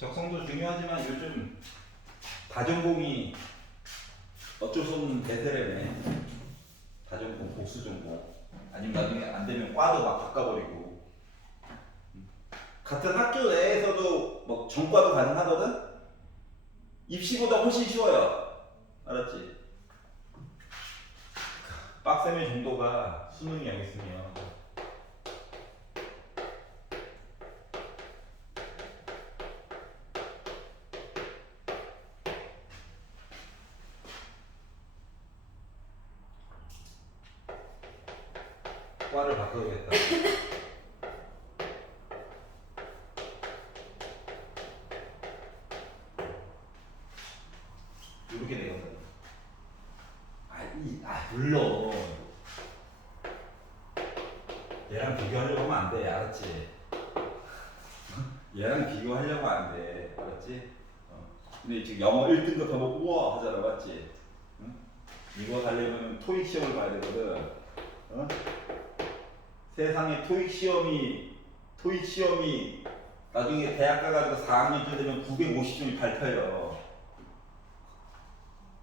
적성도 중요하지만 요즘 다전공이 어쩔 수 없는 대세라네. 다전공, 복수전공. 아니면 나중에 안 되면 과도 막 바꿔버리고. 같은 학교 내에서도 뭐 전과도 가능하거든? 입시보다 훨씬 쉬워요. 알았지? 빡셈의 정도가 수능이 여기 있으면. 과를 바꿔야겠다. 이렇게 되거든. 물론 얘랑 비교하려고 하면 안 돼, 알았지? 얘랑 비교하려고 안 돼, 알았지? 근데 지금 영어 1등급 하면 우와 하잖아, 맞지? 응? 이거 가려면 토익 시험을 봐야 되거든. 어? 세상에 토익 시험이 나중에 대학 가가지고 4학년쯤 되면 950점이 발표해요.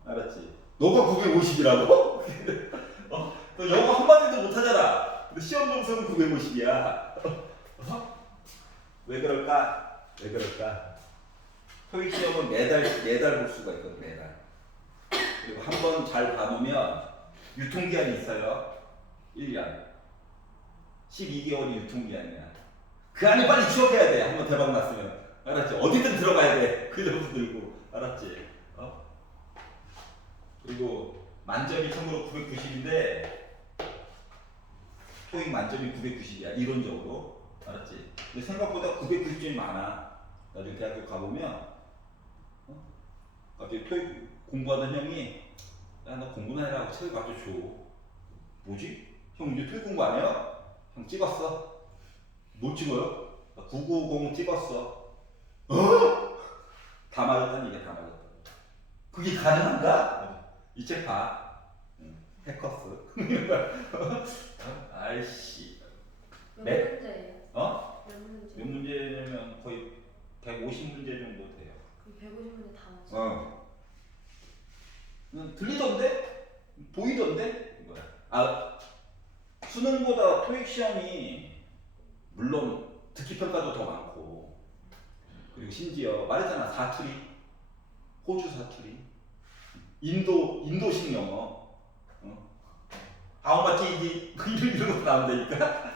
알았지? 너가 950이라고? 너 영어 한마디도 못하잖아. 근데 시험 점수는 950이야. 왜 그럴까? 왜 그럴까? 토익 시험은 매달 볼 수가 있거든, 매달. 그리고 한 번 잘 봐놓으면 유통기한이 있어요. 1년. 12개월이 유통기한이야. 그 안에 빨리 취업해야 돼. 한 번 대박 났으면. 알았지? 어디든 들어가야 돼. 그 점수 들고. 알았지? 그리고 만점이 참고로 990인데 토익 만점이 990이야. 이론적으로. 알았지? 근데 생각보다 990점이 많아. 나중에 대학교 가보면 갑자기 토익 공부하던 형이 야 너 공부나 해라 하고 책을 갑자기 줘. 뭐지? 형 이제 토익 공부 안 해요? 형 찍었어. 뭐 찍어요? 990 찍었어. 다 맞았다니 이게 다 맞았다. 그게 가능한가? 이 책 봐. 해커스. 아이씨. 몇 네? 문제예요? 몇 문제? 몇 문제냐면 거의 150문제 정도 돼요. 그럼 150문제 다 맞죠? 들리던데? 보이던데? 이거야. 수능보다 토익 시험이 물론 듣기 평가도 더 많고 그리고 심지어 말했잖아 사투리, 호주 사투리, 인도식 영어, How much is it? 이런 것도 나온다니까.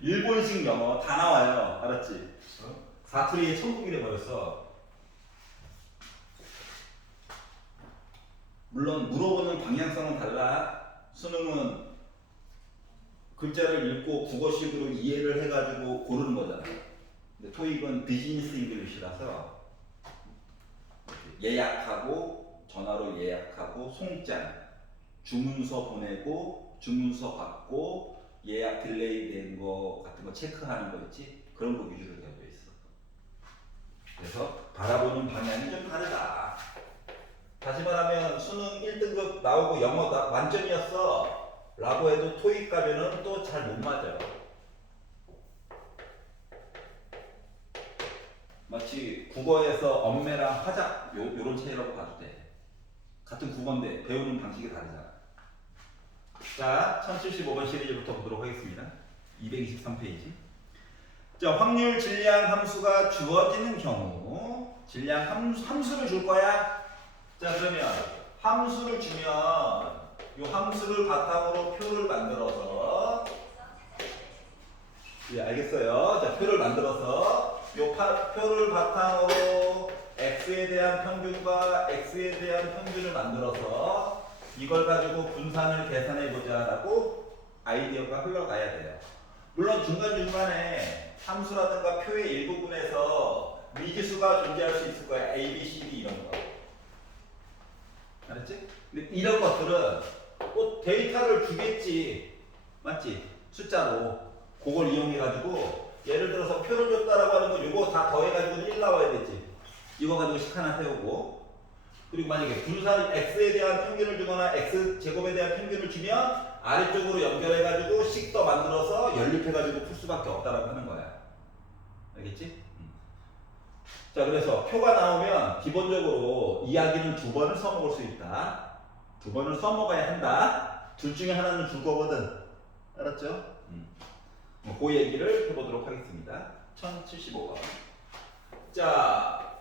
일본식 영어 다 나와요. 알았지? 사투리의 천국이 돼버렸어. 물론 물어보는 방향성은 달라. 수능은 글자를 읽고 국어식으로 이해를 해가지고 고르는 거잖아. 근데 토익은 비즈니스 잉글리시라서 예약하고 전화로 예약하고 송장, 주문서 보내고 주문서 받고 예약 딜레이 된 거 같은 거 체크하는 거 있지? 그런 거 위주로 되어 있어. 그래서 바라보는 방향이 좀 다르다. 다시 말하면 수능 1등급 나오고 영어 만점이었어 라고 해도 토익 가면은 또 잘 못 맞아. 마치 국어에서 엄매랑 화작 요런 차이라고 봐도 돼. 같은 국어인데 배우는 방식이 다르잖아. 자, 1075번 시리즈부터 보도록 하겠습니다. 223페이지. 자, 확률 질량 함수가 주어지는 경우 질량 함수를 줄 거야. 자, 그러면 함수를 주면 이 함수를 바탕으로 표를 만들어서 예, 알겠어요. 자, 표를 만들어서 표를 바탕으로 x에 대한 평균과 x에 대한 평균을 만들어서 이걸 가지고 분산을 계산해 보자라고 아이디어가 흘러가야 돼요. 물론 중간중간에 함수라든가 표의 일부분에서 미지수가 존재할 수 있을 거야. A, B, C, D 이런 거. 알았지? 근데 이런 것들은 꼭 데이터를 주겠지. 맞지? 숫자로. 그걸 이용해가지고 예를 들어서 표를 줬다라고 하는 거 요거 다 더해가지고 1 나와야 되지. 이거 가지고 식 하나 세우고 그리고 만약에 분산 x에 대한 평균을 주거나 x 제곱에 대한 평균을 주면 아래쪽으로 연결해가지고 식 더 만들어서 연립해가지고 풀 수밖에 없다라고 하는 거야. 알겠지? 자, 그래서 표가 나오면 기본적으로 이야기는 두 번을 써먹을 수 있다. 두 번을 써먹어야 한다. 둘 중에 하나는 줄 거거든. 알았죠? 그 얘기를 해보도록 하겠습니다. 1075번. 자,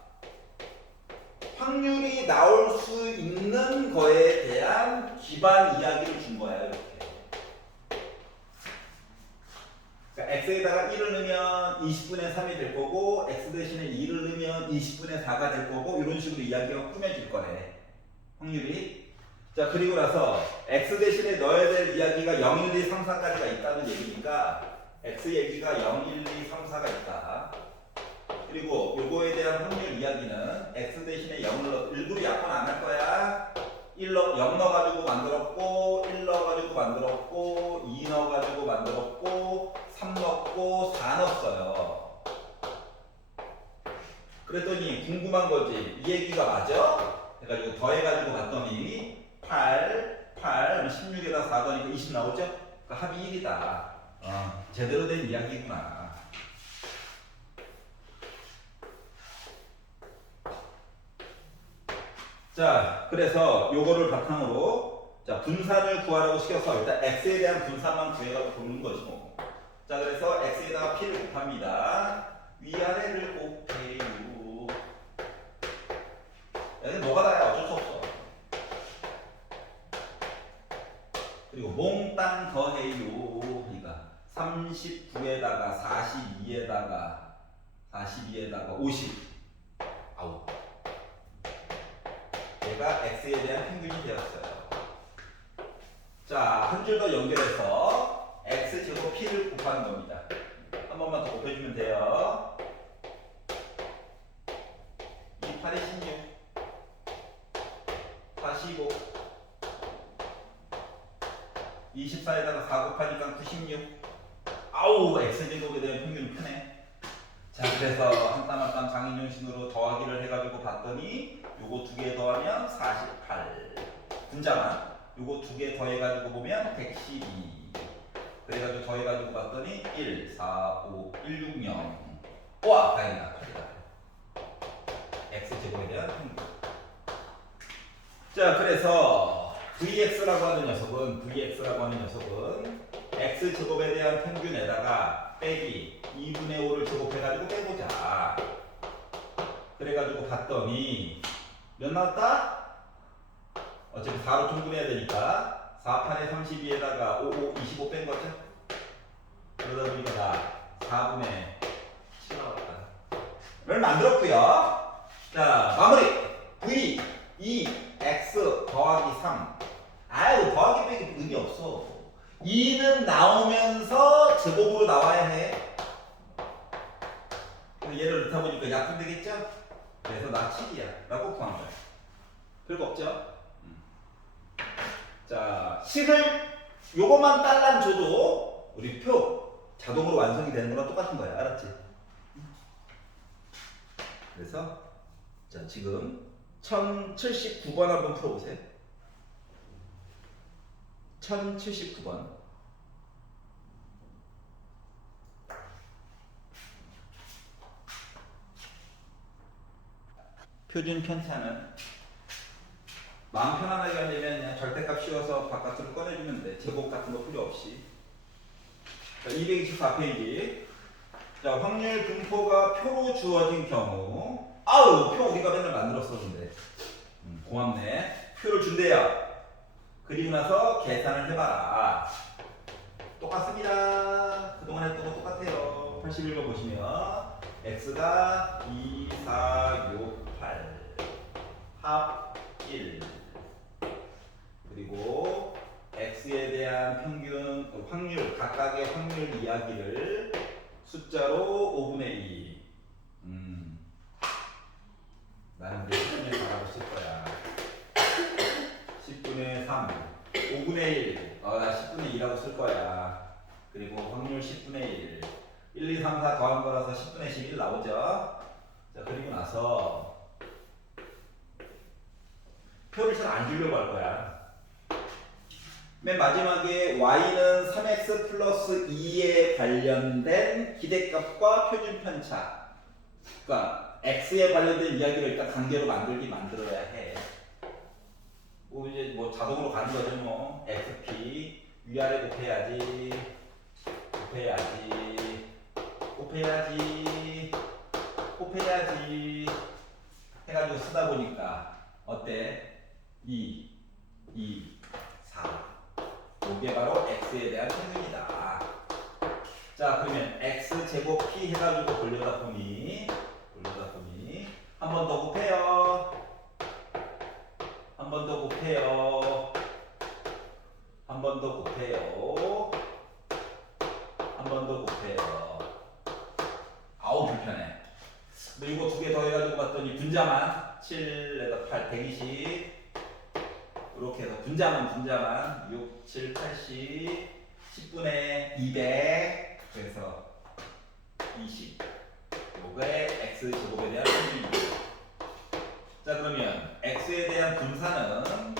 확률이 나올 수 있는 거에 대한 기반 이야기를 준 거야, 이렇게. 그러니까 x에다가 1을 넣으면 20분의 3이 될 거고, x 대신에 2를 넣으면 20분의 4가 될 거고, 이런 식으로 이야기가 꾸며질 거네. 확률이. 자, 그리고 나서 x 대신에 넣어야 될 이야기가 0, 1, 2, 3, 4까지가 있다는 얘기니까 x 얘기가 0, 1, 2, 3, 4가 있다. 그리고 요거에 대한 확률 이야기는 x 대신에 0을 넣어, 일부러 약분 안 할 거야. 0 넣어가지고 만들었고, 1 넣어가지고 만들었고, 2 넣어가지고 만들었고, 3 넣었고, 4 넣었어요. 그랬더니 궁금한 거지. 이 얘기가 맞아? 해가지고 더해가지고 봤더니 8, 16에다 4 더니까 20 나오죠? 그 합이 1이다. 제대로 된 이야기구나. 자, 그래서 요거를 바탕으로 자, 분산을 구하라고 시켜서 일단 x에 대한 분산만 구해가지고 보는 거지 뭐. 자, 그래서 x에다가 p를 곱합니다. 위아래를 곱해요. 얘는 뭐가 다야? 어쩔 수 없어. 그리고 몽땅 더해요. 그러니까 39에다가 42에다가 50. 아우. 얘가 x에 대한 평균이 되었어요. 자, 한 줄 더 연결해서 x제곱 p를 곱하는 겁니다. 한 번만 더 곱해주면 돼요. 28에 16, 45, 24에다가 4 곱하니까 96. 아우, x제곱에 대한 평균이 크네. 자, 그래서 한 땀 한 땀 장인용신으로 더하기를 해가지고 봤더니 요거 두 개 더하면 48. 분자만 요거 두 개 더해가지고 보면 112. 그래가지고 더해가지고 봤더니 1, 4, 5, 1, 6, 0. 와, 다행이다. 8이다. x제곱에 대한 평균. 자, 그래서 vx라고 하는 녀석은 x제곱에 대한 평균에다가 빼기 2분의 5를 제곱해가지고 빼보자. 그래가지고 봤더니 몇 나왔다? 어차피 4로 통분해야 되니까 4, 8에 32에다가 5, 25 뺀 거죠? 그러다 보니까 나 4분의 7 나왔다. 를 만들었고요. 자, 마무리. v 2 x 더하기 3. 아유, 더하기 빼기 의미 없어. 2는 나오면서 제곱으로 나와야 해. 얘를 넣다 보니까 약분 되겠죠? 그래서 나 7이야 라고 구한 거야. 별거 없죠? 자, 식을 요것만 딸랑 줘도 우리 표 자동으로 완성이 되는 거랑 똑같은 거야. 알았지? 그래서 자, 지금 1079번 한번 풀어보세요. 1079번. 표준 편차는 마음 편안하게 하려면 그냥 절대값 씌워서 바깥으로 꺼내주면 돼. 제곱 같은 거 필요 없이. 자, 224페이지. 자, 확률 분포가 표로 주어진 경우. 아우, 표 우리가 맨날 만들었었는데. 고맙네. 표를 준대요. 그리고 나서 계산을 해봐라. 똑같습니다. 그동안 했던 거 똑같아요. 81번 보시면 x가 2, 4, 6, 8 합 1. 그리고 x에 대한 평균 확률 각각의 확률 이야기를 숫자로 5분의 2. 나는 근데 10분의 4라고 쓸 거야. 10분의 3, 5분의 1. 나 10분의 2라고 쓸 거야. 그리고 확률 10분의 1. 1, 2, 3, 4 더한 거라서 10분의 11 나오죠. 자, 그리고 나서 표를 잘 안 주려고 할 거야. 맨 마지막에 y는 3x 플러스 2에 관련된 기대값과 표준 편차. 그러니까 x에 관련된 이야기를 일단 강제로 만들어야 해. 뭐 이제 뭐 자동으로 가는 거죠 뭐. xp 위아래 곱해야지 해가지고 쓰다 보니까 어때? 2, 4 이게 바로 x에 대한 평균이다. 자 그러면 x 제곱 p 해가지고 돌려다 보니 한 번 더 곱해요. 한 번 더 곱해요. 아우 불편해. 근데 이거 두 개 더 해가지고 봤더니 분자만 7에다 8 120 이렇게 해서 분자만 6, 7, 80 10분의 200 그래서 20 요게 x 제곱에 대한 평균입니다. 자 그러면 x에 대한 분사는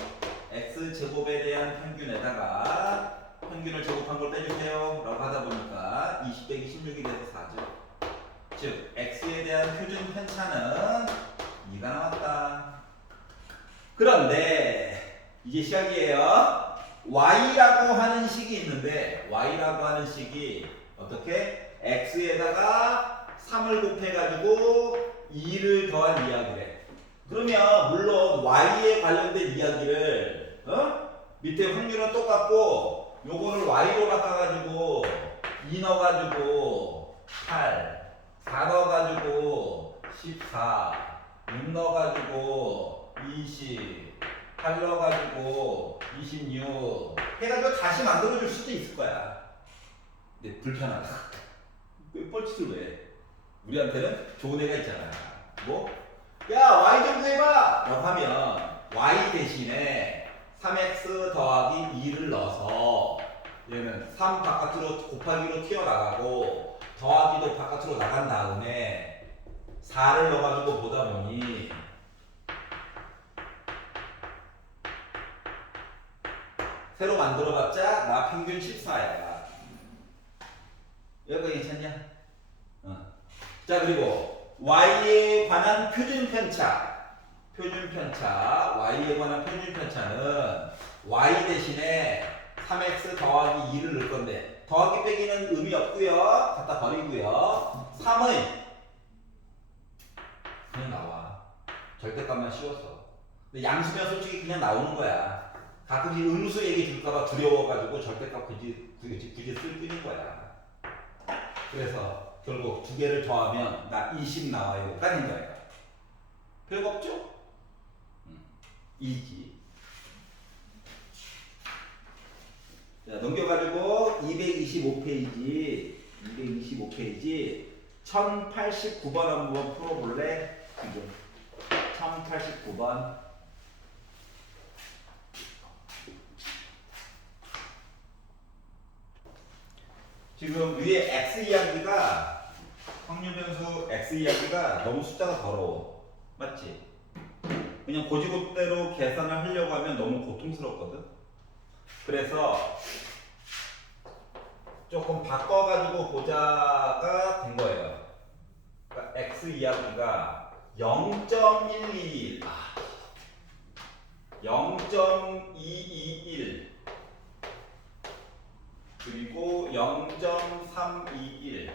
x 제곱에 대한 평균에다가 평균을 제곱한 걸 빼주세요 라고 하다 보니까 20 빼기 16이 돼서 4죠. 즉 x에 대한 표준 편차는 2가 나왔다. 그런데 이제 시작이에요. y라고 하는 식이 있는데 y라고 하는 식이 어떻게? x에다가 3을 곱해가지고 2를 더한 이야기래. 그러면 물론 y에 관련된 이야기를 밑에 확률은 똑같고 요거를 y로 바꿔가지고 2 넣어가지고 8 4 넣어가지고 14 6 넣어가지고 20 8 넣어가지고 26 해가지고 다시 만들어줄 수도 있을 거야. 근데 불편하다. 왜 뻘짓을 왜? 우리한테는 좋은 애가 있잖아. 뭐? 야 y 좀 구해봐! 라고 하면 y 대신에 3x 더하기 2를 넣어서 얘는 3 바깥으로 곱하기로 튀어나가고 더하기도 바깥으로 나간 다음에 4를 넣어가지고 보다 보니 새로 만들어봤자 나 평균 14야. 여기가 괜찮냐? 자 그리고 y에 관한 표준 편차 y에 관한 표준 편차는 y 대신에 3x 더하기 2를 넣을 건데 더하기 빼기는 의미 없고요. 갖다 버리고요. 3의 그냥 나와. 절대값만 씌웠어. 근데 양수면 솔직히 그냥 나오는 거야. 가끔씩 음수 얘기 줄까봐 두려워가지고 절대값 굳이 쓸 뿐인 거야. 그래서 결국 두 개를 더하면 나 20 나와요. 까는 거예요. 별거 없죠? 2지. 자, 넘겨가지고 225페이지 1089번 한번 풀어볼래? 지금 1089번 지금 위에 x 이야기가 확률 변수 x 이야기가 너무 숫자가 더러워. 맞지? 그냥 고지고대로 계산을 하려고 하면 너무 고통스럽거든. 그래서 조금 바꿔가지고 보자가 된 거예요. 그러니까 x 이야기가 0.121 0.221 그리고 0.321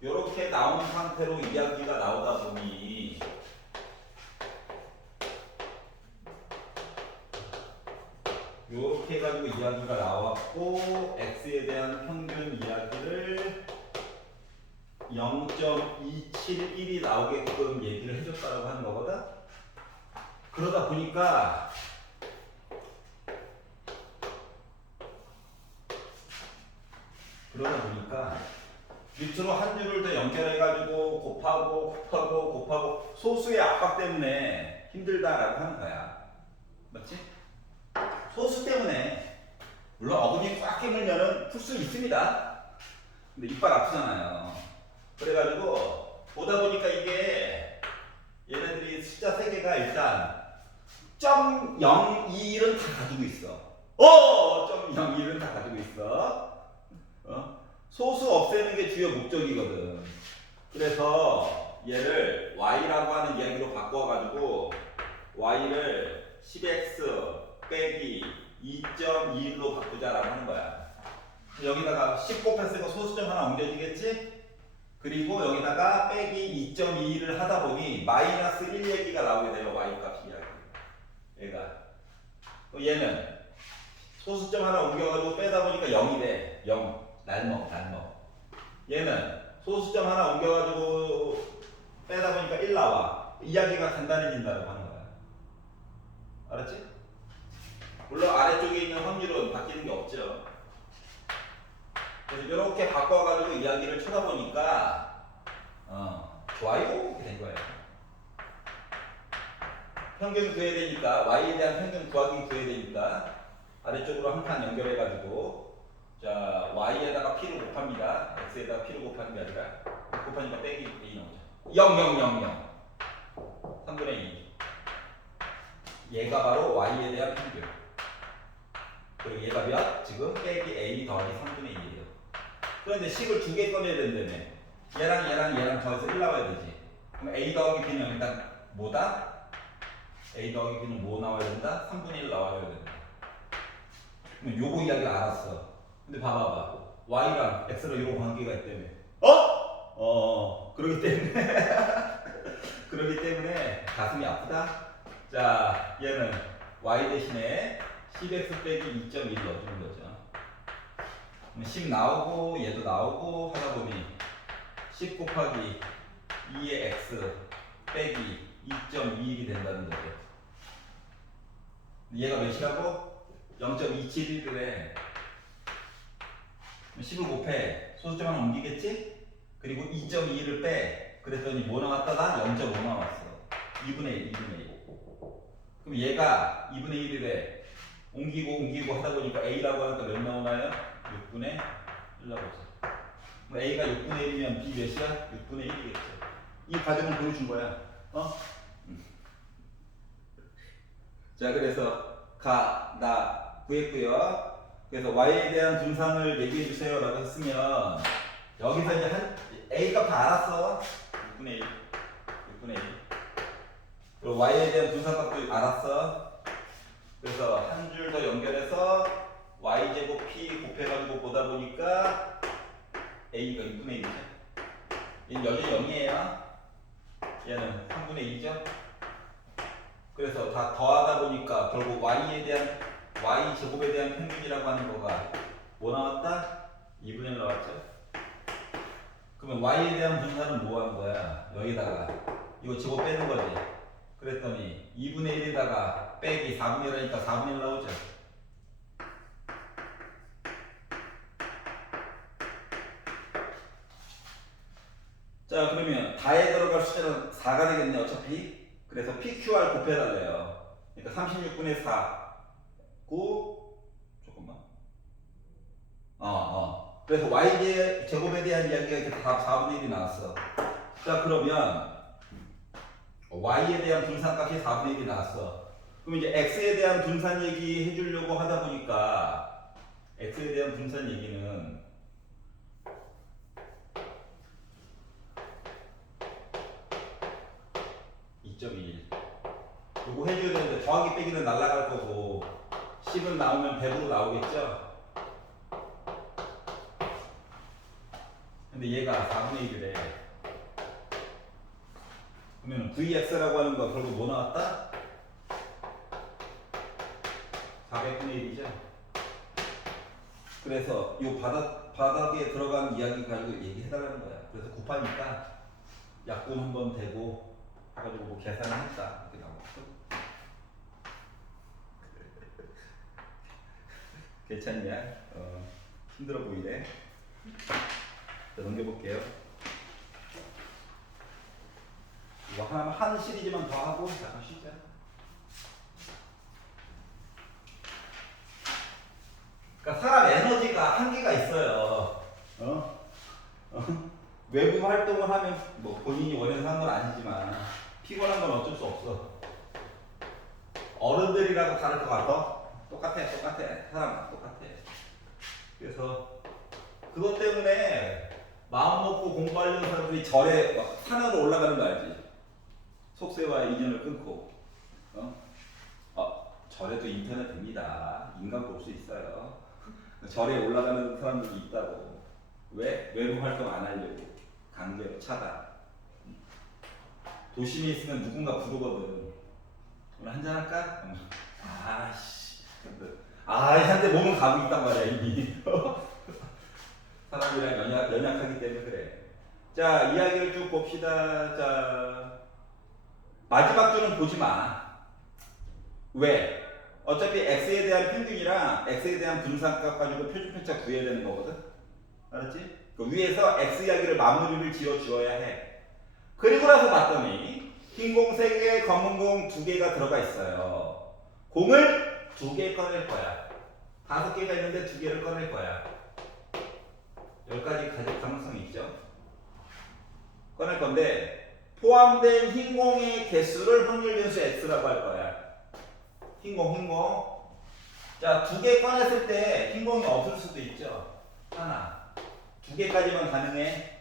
이렇게 나온 상태로 이야기가 나오다 보니 이렇게 해가지고 이야기가 나왔고 x에 대한 평균 이야기를 0.271이 나오게끔 얘기를 해줬다고 하는 거거든. 그러다 보니까 밑으로 한 줄을 더 연결해가지고 곱하고 소수의 압박 때문에 힘들다라고 하는 거야. 맞지? 소수 때문에. 물론 어금니 꽉 깨물면은 풀 수 있습니다. 근데 이빨 아프잖아요. 그래가지고 보다 보니까 이게 얘네들이 숫자 3개가 일단 0.01은 다 가지고 있어. 0.01은 다 가지고 있어. 소수 없애는 게 주요 목적이거든. 그래서 얘를 y라고 하는 이야기로 바꿔가지고 y를 10x 빼기 2.21로 바꾸자라고 하는 거야. 여기다가 10 곱했으니까 소수점 하나 옮겨지겠지? 그리고 여기다가 빼기 2.21을 하다 보니 마이너스 1 얘기가 나오게 돼요. y 값 이야기. 얘가. 얘는 소수점 하나 옮겨가지고 빼다 보니까 0이 돼. 0. 날먹. 얘는 소수점 하나 옮겨가지고 빼다 보니까 1 나와. 이야기가 간단해진다고 하는 거야. 알았지? 물론 아래쪽에 있는 확률은 바뀌는 게 없죠. 그래서 이렇게 바꿔가지고 이야기를 쳐다보니까 좋아요 이렇게 된 거예요. 평균 구해야 되니까 y에 대한 평균 구하기 구해야 되니까 아래쪽으로 한 칸 연결해가지고 자 y에다가 p를 곱합니다. x에다가 p를 곱하는 게 아니라 곱하니까 빼기 a 나오죠. 0. 3분의 2. 얘가 바로 y에 대한 평균. 그리고 얘가 몇? 지금 빼기 a 더하기 3분의 2예요. 그런데 식을 두 개 꺼내야 된다며. 얘랑 더해서 1 나와야 되지. 그럼 a 더하기 b는 일단 뭐다? a 더하기 b는 뭐 나와야 된다? 3분의 1 나와줘야 된다. 그럼 요거 이야기 알았어. 근데 봐봐봐. y랑 x랑 요런 관계가 있다며. 그러기 때문에 가슴이 아프다. 자, 얘는 y 대신에 10x 빼기 2.1 넣어주는 거죠. 10 나오고 얘도 나오고 하다 보니 10 곱하기 2의 x 빼기 2.21이 된다는 거죠. 얘가 몇이라고? 0.271에 10을 곱해. 소수점 하나 옮기겠지? 그리고 2.2를 빼. 그랬더니 뭐 나왔다가 0.5 나왔어. 2분의 1. 그럼 얘가 2분의 1이래. 옮기고 하다 보니까 a라고 하니까 몇 나오나요? 6분의 1 나오죠. 그럼 a가 6분의 1이면 b 몇이야? 6분의 1이겠죠. 이 과정을 보여준 거야. 자, 그래서 나 구했고요. 그래서 y에 대한 분산을 얘기해 주세요 라고 했으면 여기서 이제 a 값 다 알았어. 6분의 1. 그리고 y에 대한 분산값도 알았어. 그래서 한 줄 더 연결해서 y제곱 p 곱해가지고 보다 보니까 a가 6분의 1이죠. 얘는 여전히 0이에요. 얘는 3분의 2죠. 그래서 다 더하다 보니까 결국 y 제곱에 대한 평균이라고 하는 거가 뭐 나왔다? 2분의 1 나왔죠. 그러면 y에 대한 분산은 뭐 하는 거야? 여기다가 이거 제곱 빼는 거지. 그랬더니 2분의 1에다가 빼기 4분의 1 하니까 4분의 1 나오죠. 자, 그러면 다에 들어갈 숫자는 4가 되겠네 어차피. 그래서 PQR 곱해달래요. 그러니까 36분의 4 9 조금만. 그래서 y 제곱에 대한 이야기가 이렇게 다 4분의 1이 나왔어. 자, 그러면 y에 대한 분산값이 4분의 1이 나왔어. 그럼 이제 x에 대한 분산 얘기 해주려고 하다 보니까 x에 대한 분산 얘기는 요거 해줘야 되는데 더하기 빼기는 날아갈 거고 10은 나오면 100으로 나오겠죠? 근데 얘가 4분의 1이래. 그러면 VX라고 하는 거 결국 뭐 나왔다? 400분의 1이죠? 그래서 요 바닥에 들어간 이야기 가지고 얘기해달라는 거야. 그래서 곱하니까 약분 한번 되고 해가지고 뭐 계산을 했다. 이렇게 나왔어. 괜찮냐? 힘들어 보이네. 자, 넘겨볼게요. 이거 한 시리즈만 더 하고 잠깐 쉬자. 그러니까 사람 에너지가 한계가 있어요. 외부 활동을 하면 뭐 본인이 원해서 하는 건 아니지만 피곤한 건 어쩔 수 없어. 어른들이라고 다를 것 같아? 똑같아. 사람 똑같아. 그래서 그것 때문에 마음 먹고 공부하려는 사람들이 절에 막 산으로 올라가는 거 알지? 속세와 인연을 끊고. 절에도 인터넷 됩니다. 인간 볼 수 있어요. 절에 올라가는 사람들이 있다고. 왜? 외부 활동 안 하려고. 강제로 차단. 도심에 있으면 누군가 부르거든. 오늘 한잔 할까? 아씨. 한테 몸은 가고 있단 말이야 이미. 사람이랑 연약하기 때문에 그래. 자, 이야기를 쭉 봅시다. 자, 마지막 줄은 보지 마. 왜? 어차피 x에 대한 평균이랑 x에 대한 분산값 가지고 표준편차 구해야 되는 거거든. 알았지? 그 위에서 x 이야기를 마무리를 지어 주어야 해. 그리고 나서 봤더니 흰 공 3개, 검은 공 2개가 들어가 있어요. 공을 2개 꺼낼 거야. 5개가 있는데 2개를 꺼낼 거야. 여기까지 가질 가능성이 있죠. 꺼낼 건데 포함된 흰 공의 개수를 확률 변수 x라고 할 거야. 흰 공. 자, 2개 꺼냈을 때 흰 공이 없을 수도 있죠. 하나. 2개까지만 가능해.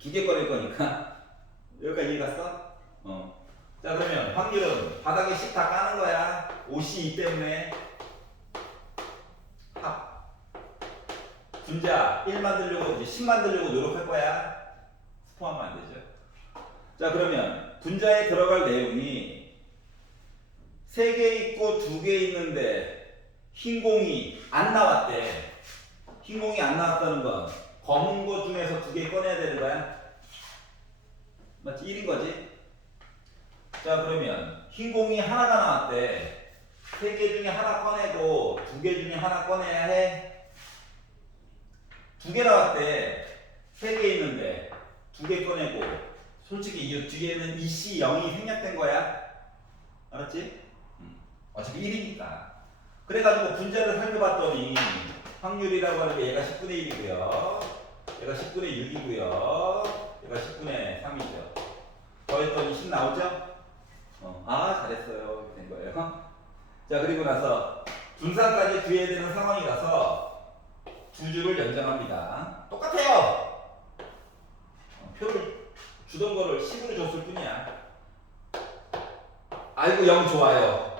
2개 꺼낼 거니까. 여기까지 이해 갔어? 자, 그러면 확률은 바닥에 10 다 까는 거야. 5C 때문에. 합. 분자 1 만들려고 이제 10 만들려고 노력할 거야. 스포하면 안 되죠. 자, 그러면 분자에 들어갈 내용이 3개 있고 2개 있는데 흰 공이 안 나왔대. 흰 공이 안 나왔다는 건 검은 거 중에서 2개 꺼내야 되는 거야. 맞지? 1인 거지? 자, 그러면 흰 공이 하나가 나왔대. 3개 중에 하나 꺼내고 2개 중에 하나 꺼내야 해. 2개 나왔대. 3개 있는데 2개 꺼내고 솔직히 이 뒤에는 EC 0이 생략된 거야. 알았지? 어차피 1이니까. 그래가지고 분자를 살펴봤더니 확률이라고 하는 게 얘가 10분의 1이고요. 얘가 10분의 6이고요. 얘가 10분의 3이죠. 더했더니 10 나오죠? 잘했어요. 된 거예요. 자, 그리고 나서 분산까지 구해야 되는 상황이라서 두 줄을 연장합니다. 똑같아요. 표를 주던 거를 10으로 줬을 뿐이야. 아이고, 0 좋아요.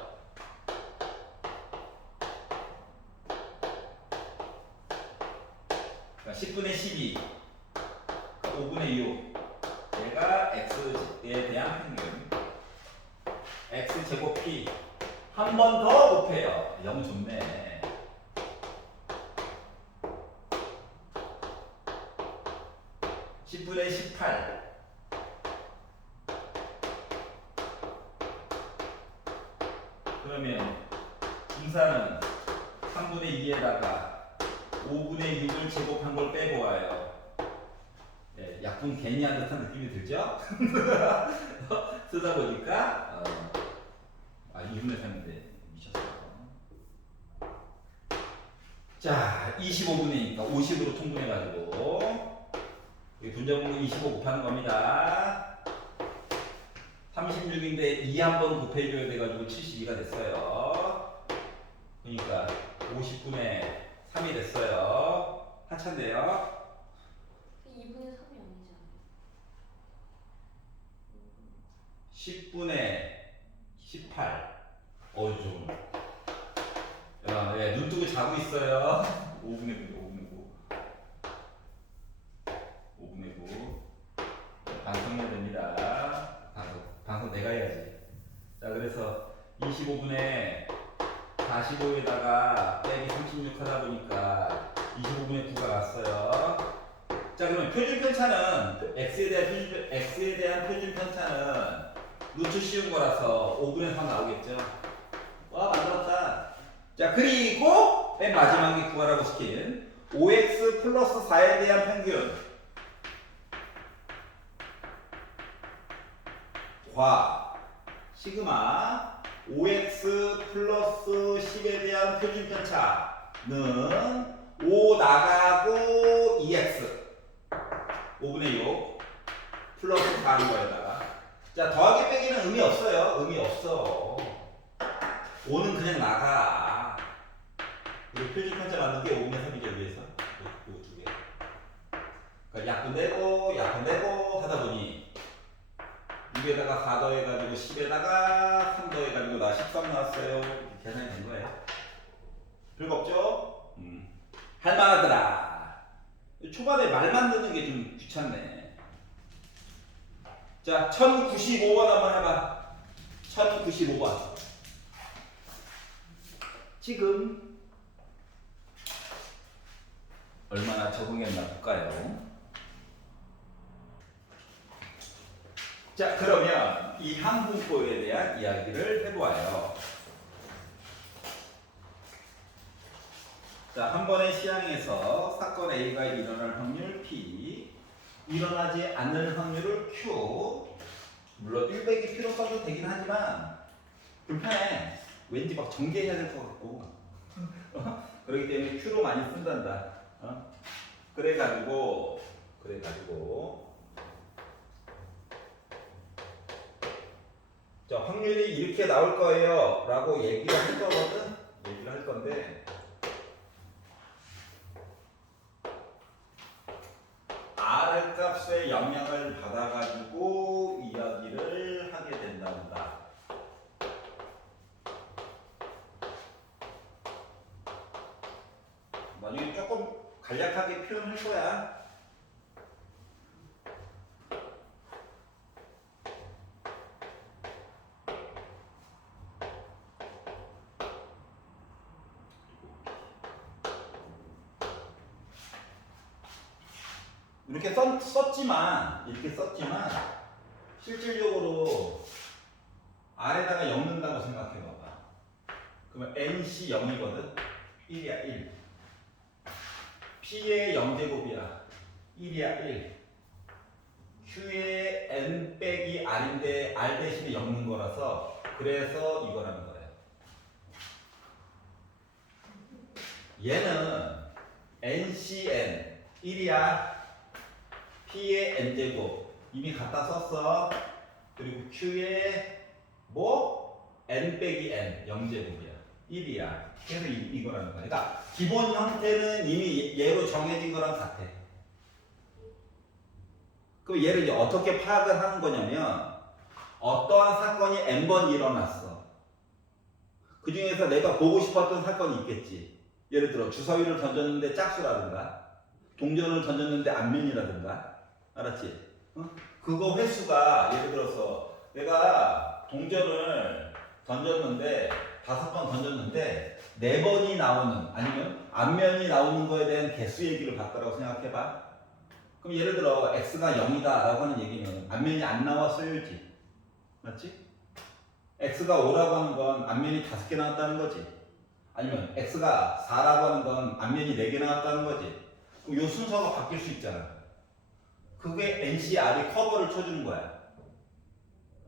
10분의 12, 5분의 6. 얘가 x에 대한 평균. x제곱 p. 한 번 더 곱해요. 0 좋네. (10분의 18) 그러면 분산은 3분의 2에다가 5분의 6을 제곱한 걸 빼고 와요. 네, 약분 괜히 한 듯한 느낌이 들죠? 쓰다 보니까 2분의 3인데 미쳤어요. 자, 25분의 2니까 50으로 통분해가지고 분자분모 25 곱하는 겁니다. 36인데 2 한번 곱해줘야 돼가지고 72가 됐어요. 그러니까 50분의 3이 됐어요. 한차인데요. 2분의 3이 아니잖아요. 10분의 18. 좀. 야, 눈 뜨고 자고 있어요. 5분의 9, 5분의 9. 5분의 9. 방송해야 됩니다. 방송 내가 해야지. 자, 그래서 25분의 45에다가 빼기 36 하다 보니까 25분의 9가 왔어요. 자, 그러면 표준 편차는 x에 대한 표준 편차는 루트 씌운 거라서 5분의 3 나오겠죠. 와, 만들었다. 자, 그리고 맨 마지막에 구하라고 시킨 5x 플러스 4에 대한 평균 과 시그마 5x 플러스 10에 대한 표준 편차는 5 나가고 2x 5분의 6 플러스 4인 거에다가 자, 더하기 빼기는 의미 없어요. 의미 없어. 5는 그냥 나가. 그리고 표준 편차 맞는 게 5분의 3이죠, 위에서. 요 두 개. 그러니까 약분되고 하다 보니 6에다가 4 더해가지고 10에다가 3 더해가지고 나 13 나왔어요. 이렇게 계산이 된 거예요. 별거 없죠? 할만하더라. 초반에 말 만드는 게 좀 귀찮네. 자, 1095번 한번 해봐. 1095번. 지금 얼마나 적응했나 볼까요? 자, 그러면 이 항분포에 대한 이야기를 해보아요. 자, 한 번의 시향에서 사건 A가 일어날 확률 P, 일어나지 않는 확률을 Q. 물론 100이 Q로 써도 되긴 하지만 불편해. 왠지 막 전개해야 될 것 같고. 그렇기 때문에 Q로 많이 쓴단다. 그래가지고 자, 확률이 이렇게 나올 거예요 라고 얘기를 할 거거든. 얘기를 할 건데 R 값의 영향을 받아가지고 이야기를 하게 된답니다. 나중에 조금 간략하게 표현할 거야. 이렇게 썼지만 실질적으로 R에다가 엮는다고 생각해봐봐. 그러면 NC 0이거든. 1이야 1. P의 0제곱이야 1이야 1. Q의 N 빼기 R인데 R 대신에 엮는 거라서 그래서 이거라는 거예요. 얘는 NCN 1이야. P의 N제곱 이미 갖다 썼어. 그리고 Q의 N 빼기 N 0제곱이야 1이야. 그래서 이거라는 거야. 그러니까 기본 형태는 이미 얘로 정해진 거랑 같아. 그럼 얘를 이제 어떻게 파악을 하는 거냐면 어떠한 사건이 N번 일어났어. 그 중에서 내가 보고 싶었던 사건이 있겠지. 예를 들어 주사위를 던졌는데 짝수라든가 동전을 던졌는데 앞면이라든가. 알았지? 그거 횟수가 예를 들어서 내가 동전을 던졌는데 5번 던졌는데 4번이 나오는 아니면 앞면이 나오는 거에 대한 개수 얘기를 봤다라고 생각해봐. 그럼 예를 들어 x가 0이다 라고 하는 얘기는 앞면이 안 나왔어요지. 맞지? x가 5라고 하는 건 앞면이 5개 나왔다는 거지. 아니면 x가 4라고 하는 건 앞면이 4개 나왔다는 거지. 그럼 이 순서가 바뀔 수 있잖아. 그게 NCR이 커버를 쳐주는 거야.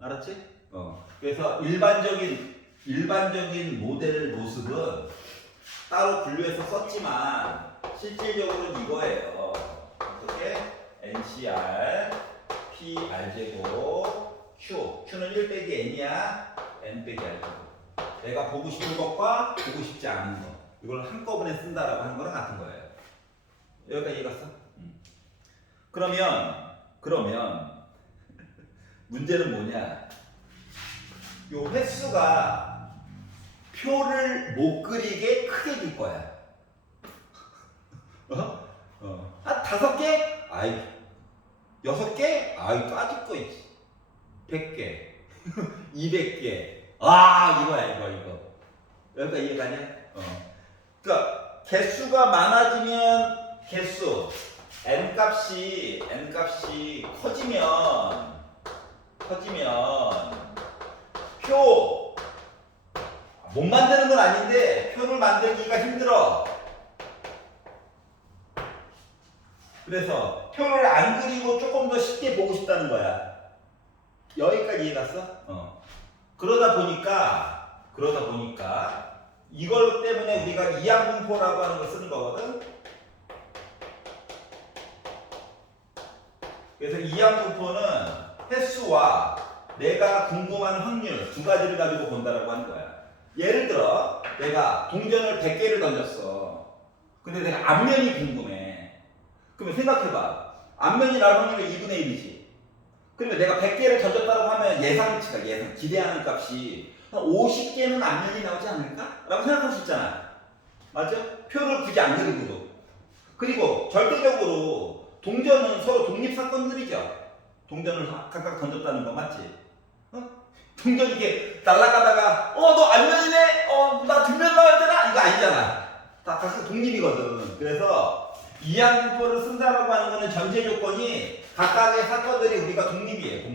알았지? 그래서 일반적인 모델 모습은 따로 분류해서 썼지만 실질적으로는 이거예요. 어떻게? NCR, PR제곱, Q는 1 빼기 N이야. N 빼기 R제곱. 내가 보고 싶은 것과 보고 싶지 않은 것. 이걸 한꺼번에 쓴다라고 하는 거랑 같은 거예요. 여기까지 이해갔어? 그러면 문제는 뭐냐? 요 횟수가 표를 못 그리게 크게 줄 거야. 한 5개? 아이, 6개? 아이, 까짓 거 있지. 100개, 200개. 아, 이거야, 이거. 여기까지 이해가냐? 그러니까 개수가 많아지면 개수. n 값이 커지면 표 못 만드는 건 아닌데 표를 만들기가 힘들어. 그래서 표를 안 그리고 조금 더 쉽게 보고 싶다는 거야. 여기까지 이해 갔어? 그러다 보니까 이걸 때문에 우리가 이항분포라고 하는 걸 쓰는 거거든. 그래서 이항분포는 횟수와 내가 궁금한 확률 두 가지를 가지고 본다라고 하는 거야. 예를 들어 내가 동전을 100개를 던졌어. 근데 내가 앞면이 궁금해. 그러면 생각해봐. 앞면이 나올 확률은 2분의 1이지. 그러면 내가 100개를 던졌다고 하면 예상치가 기대하는 값이 한 50개는 앞면이 나오지 않을까? 라고 생각할 수 있잖아. 맞죠? 표를 굳이 안 그리고도. 그리고 절대적으로 동전은 서로 독립사건들이죠. 동전을 각각 던졌다는 거 맞지? 어? 동전 이게 날아가다가 너 앞면이네? 나 뒷면 나와야 되나? 이거 아니잖아. 다 각각 독립이거든. 그래서 이항분포를 쓴다라고 하는 거는 전제 조건이 각각의 사건들이 우리가 독립이에요.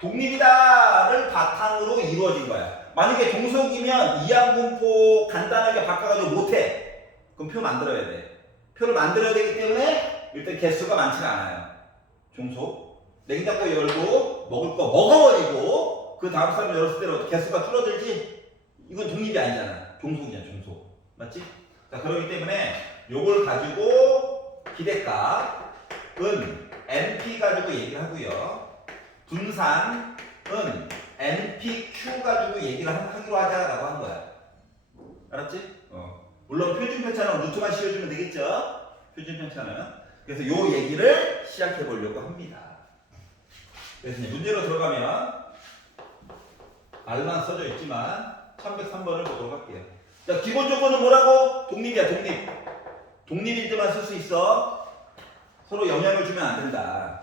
독립이다를 바탕으로 이루어진 거야. 만약에 종속이면 이항분포 간단하게 바꿔가지고 못해. 그럼 표 만들어야 돼. 표를 만들어야 되기 때문에 일단 개수가 많지는 않아요. 종속. 냉장고 열고 먹을 거 먹어버리고 그 다음 사람 열었을 때는 개수가 줄어들지? 이건 독립이 아니잖아. 종속이잖아. 종속. 맞지? 자, 그렇기 때문에 요걸 가지고 기대값은 NP 가지고 얘기를 하고요. 분산은 NPQ 가지고 얘기를 하기로 하자라고 한 거야. 알았지? 물론 표준 편차는 루트만 씌워주면 되겠죠? 표준 편차는. 그래서 요 얘기를 시작해 보려고 합니다. 그래서 이제 문제로 들어가면 말만 써져 있지만 1103번을 보도록 할게요. 자, 기본적으로는 뭐라고? 독립이야, 독립. 독립일 때만 쓸 수 있어. 서로 영향을 주면 안 된다.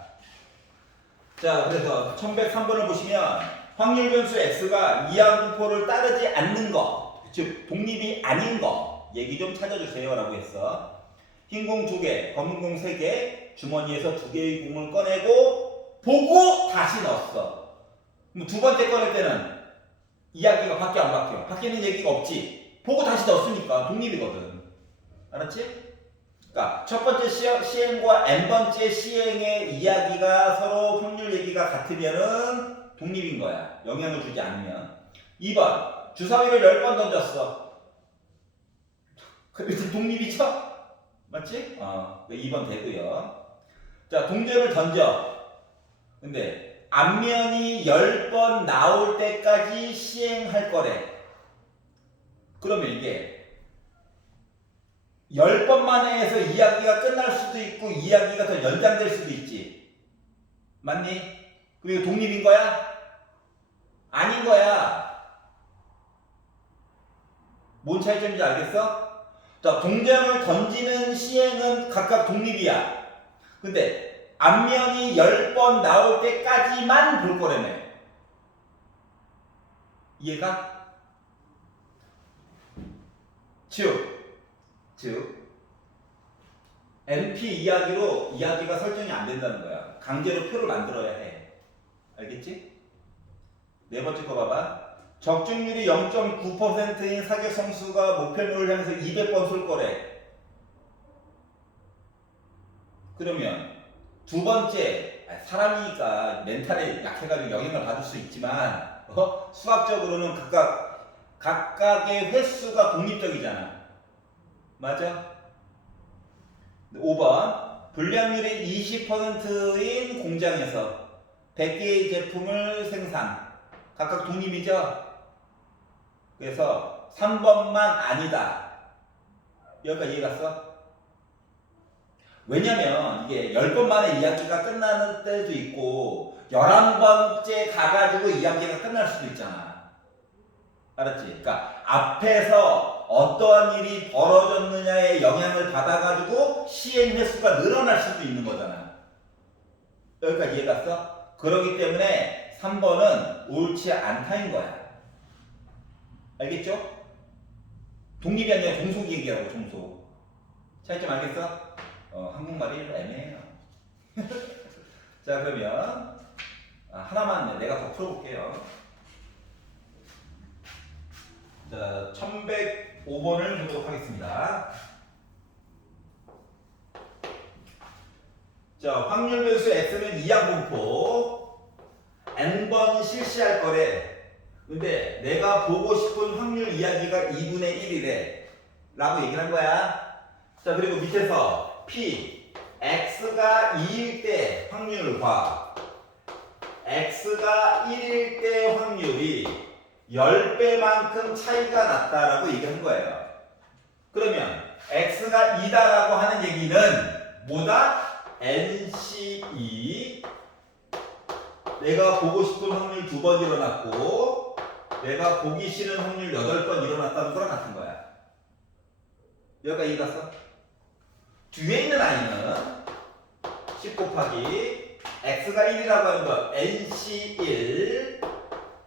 자, 그래서 1103번을 보시면 확률 변수 x가 이항분포를 따르지 않는 거, 즉 독립이 아닌 거 얘기 좀 찾아주세요 라고 했어. 흰 공 2개, 검은 공 3개, 주머니에서 2개의 공을 꺼내고 보고 다시 넣었어. 그럼 두 번째 꺼낼 때는 이야기가 바뀌어 안 바뀌어? 바뀌는 얘기가 없지. 보고 다시 넣었으니까 독립이거든. 알았지? 그러니까 첫 번째 시행과 n번째 시행의 이야기가 서로 확률 얘기가 같으면은 독립인 거야. 영향을 주지 않으면. 2번 주사위를 10번 던졌어. 그래서 독립이죠? 맞지? 2번 되고요. 자, 동전을 던져. 근데 앞면이 10번 나올 때까지 시행할 거래. 그러면 이게 10번 만에 해서 이야기가 끝날 수도 있고 이야기가 더 연장될 수도 있지. 맞니? 그리고 독립인 거야? 아닌 거야. 뭔 차이점인지 알겠어? 자, 동전을 던지는 시행은 각각 독립이야. 근데 앞면이 10번 나올 때까지만 볼 거라며. 이해가? 즉 NP 이야기로 이야기가 설정이 안 된다는 거야. 강제로 표를 만들어야 해. 알겠지? 네 번째 거 봐봐. 적중률이 0.9%인 사격 성수가 목표물을 향해서 200번 쏠 거래. 그러면 두 번째, 사람이니까 멘탈에 약해가지고 영향을 받을 수 있지만 수학적으로는 각각의 횟수가 독립적이잖아. 맞아? 5번 불량률이 20%인 공장에서 100개의 제품을 생산. 각각 독립이죠? 그래서 3번만 아니다. 여기까지 이해갔어? 왜냐면 이게 10번 만에 이야기가 끝나는 때도 있고 11번째 가가지고 이야기가 끝날 수도 있잖아. 알았지? 그러니까 앞에서 어떠한 일이 벌어졌느냐에 영향을 받아가지고 시행 횟수가 늘어날 수도 있는 거잖아. 여기까지 이해갔어? 그렇기 때문에 3번은 옳지 않다인 거야. 알겠죠? 독립이 아니라 종속 얘기하고 종속. 차이점 알겠어? 한국말이 애매해요. 자, 그러면 하나만 내가 더 풀어볼게요. 자, 1105번을 보도록 하겠습니다. 자, 확률 변수 x는 이항분포 n번 실시할 거래. 근데 내가 보고 싶은 확률 이야기가 2분의 1이래 라고 얘기를 한 거야. 자, 그리고 밑에서 p x가 2일 때 확률과 x가 1일 때 확률이 10배만큼 차이가 났다라고 얘기한 거예요. 그러면 x가 2다라고 하는 얘기는 뭐다? NC2 내가 보고 싶은 확률 2번 일어났고 내가 보기 싫은 확률 8번 일어났다는 거랑 같은 거야. 여기까지 이해갔어? 뒤에 있는 i는 10 곱하기 x가 1이라고 하는 건 NC1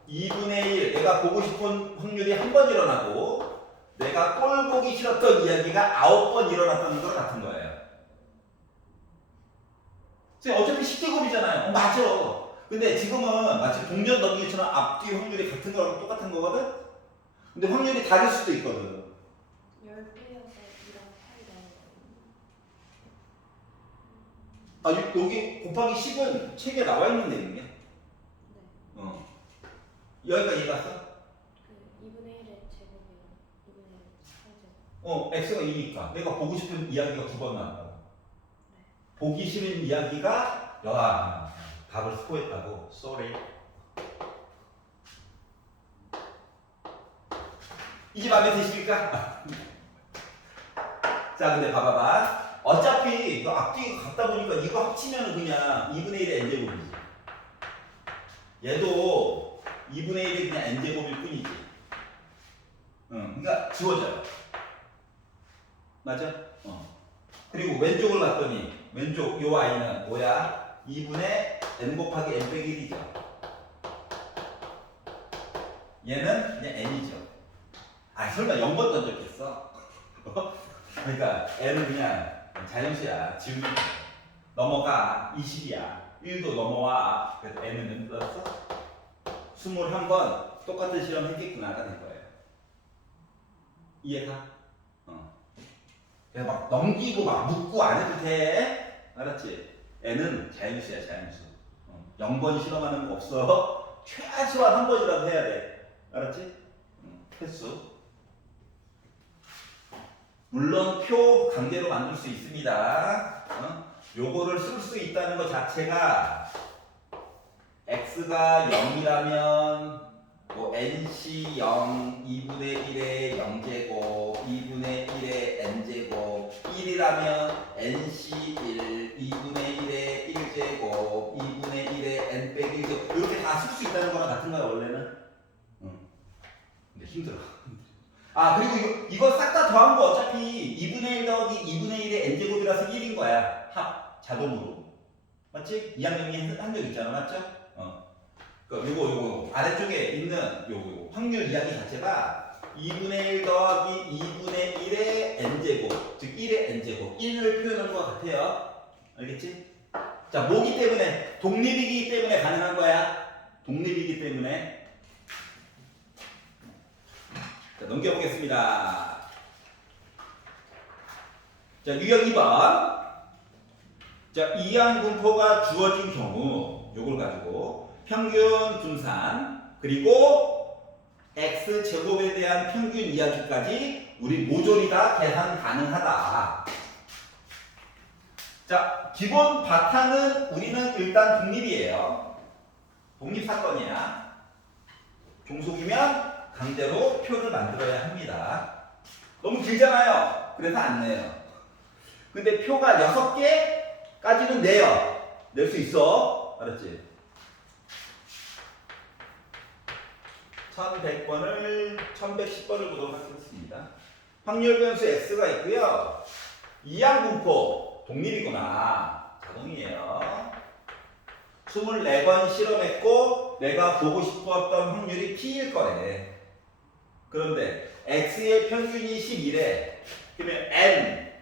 2분의 1 내가 보고 싶은 확률이 한 번 일어나고 내가 꼴 보기 싫었던 이야기가 9번 일어났다는 거랑 같은 거예요. 어차피 10제곱이잖아요. 맞아. 근데 지금은 마치 동전 넘기기처럼 앞뒤 확률이 같은 거랑 똑같은 거거든? 근데 확률이 다를 수도 있거든. 10배여서 이런 차이가 아, 여기 곱하기 10은 책에 나와 있는 내용이야. 네. 여기까지 이해갔어? 그 2분의 1의 제곱이요. 2분의 1 4제곱. x가 2니까 내가 보고 싶은 이야기가 2번 나왔다고. 네. 보기 싫은 이야기가 야 답을 스포했다고. sorry. 이제 마음에 드십니까? 자, 근데 봐봐봐. 어차피 이거 앞뒤가 같다 보니까 이거 합치면 그냥 2분의 1의 n제곱이지. 얘도 2분의 1이 그냥 n제곱일 뿐이지. 그러니까 지워져요. 맞아? 그리고 왼쪽을 봤더니 왼쪽 요 i는 뭐야? 2분의 n 곱하기 n 빼기 1이죠. 얘는 그냥 n이죠. 아, 설마 0번 던졌겠어? 그러니까 n은 그냥 자연수야. 지우면 넘어가 20이야. 1도 넘어와. 그래서 n은 몇 떴어? 21번 똑같은 실험 했겠구나가 된 거예요. 이해가? 그냥 막 넘기고 막 묻고 안 해도 돼. 알았지? n은 자연수야, 자연수. 0번 실험하는 거 없어. 최소한 한 번이라도 해야 돼. 알았지? 횟수. 물론 표 강제로 만들 수 있습니다. 요거를 쓸 수 있다는 것 자체가 x가 0이라면 뭐 nc 0, 2분의 1의 0제곱, 2분의 1의 n제곱, 1이라면 nc 1, 2분의 1의 1제곱, 2분의 1의 n 빼기 1제곱 이렇게 다 쓸 수 있다는 거랑 같은 거야 원래는. 근데 힘들어. 아, 그리고 이거 싹 다 더한 거 어차피 2분의 1 더하기 2분의 1의 n제곱이라서 1인 거야. 합, 자동으로. 맞지? 2학년이 한 적 있잖아. 맞죠? 요거 아래쪽에 있는 요거 확률 이야기 자체가 2분의 1 더하기 2분의 1의 n제곱, 즉 1의 n제곱, 1을 표현한 것 같아요. 알겠지? 자, 뭐기 때문에? 독립이기 때문에 가능한 거야. 독립이기 때문에. 자, 넘겨보겠습니다. 자, 유형 2번. 자, 이항 분포가 주어진 경우 요걸 가지고 평균 분산 그리고 x 제곱에 대한 평균 이야기까지 우리 모조리 다 계산 가능하다. 자, 기본 바탕은 우리는 일단 독립이에요. 독립 사건이야. 종속이면 강제로 표를 만들어야 합니다. 너무 길잖아요. 그래서 안 내요. 근데 표가 6개까지는 내요. 낼 수 있어. 알았지? 1100번을 1110번을 보도록 하겠습니다. 확률 변수 x가 있고요. 이항 분포 독립이구나. 자동이에요. 24번 실험했고 내가 보고 싶었던 확률이 p일 거래. 그런데 x의 평균이 11에 그러면 n,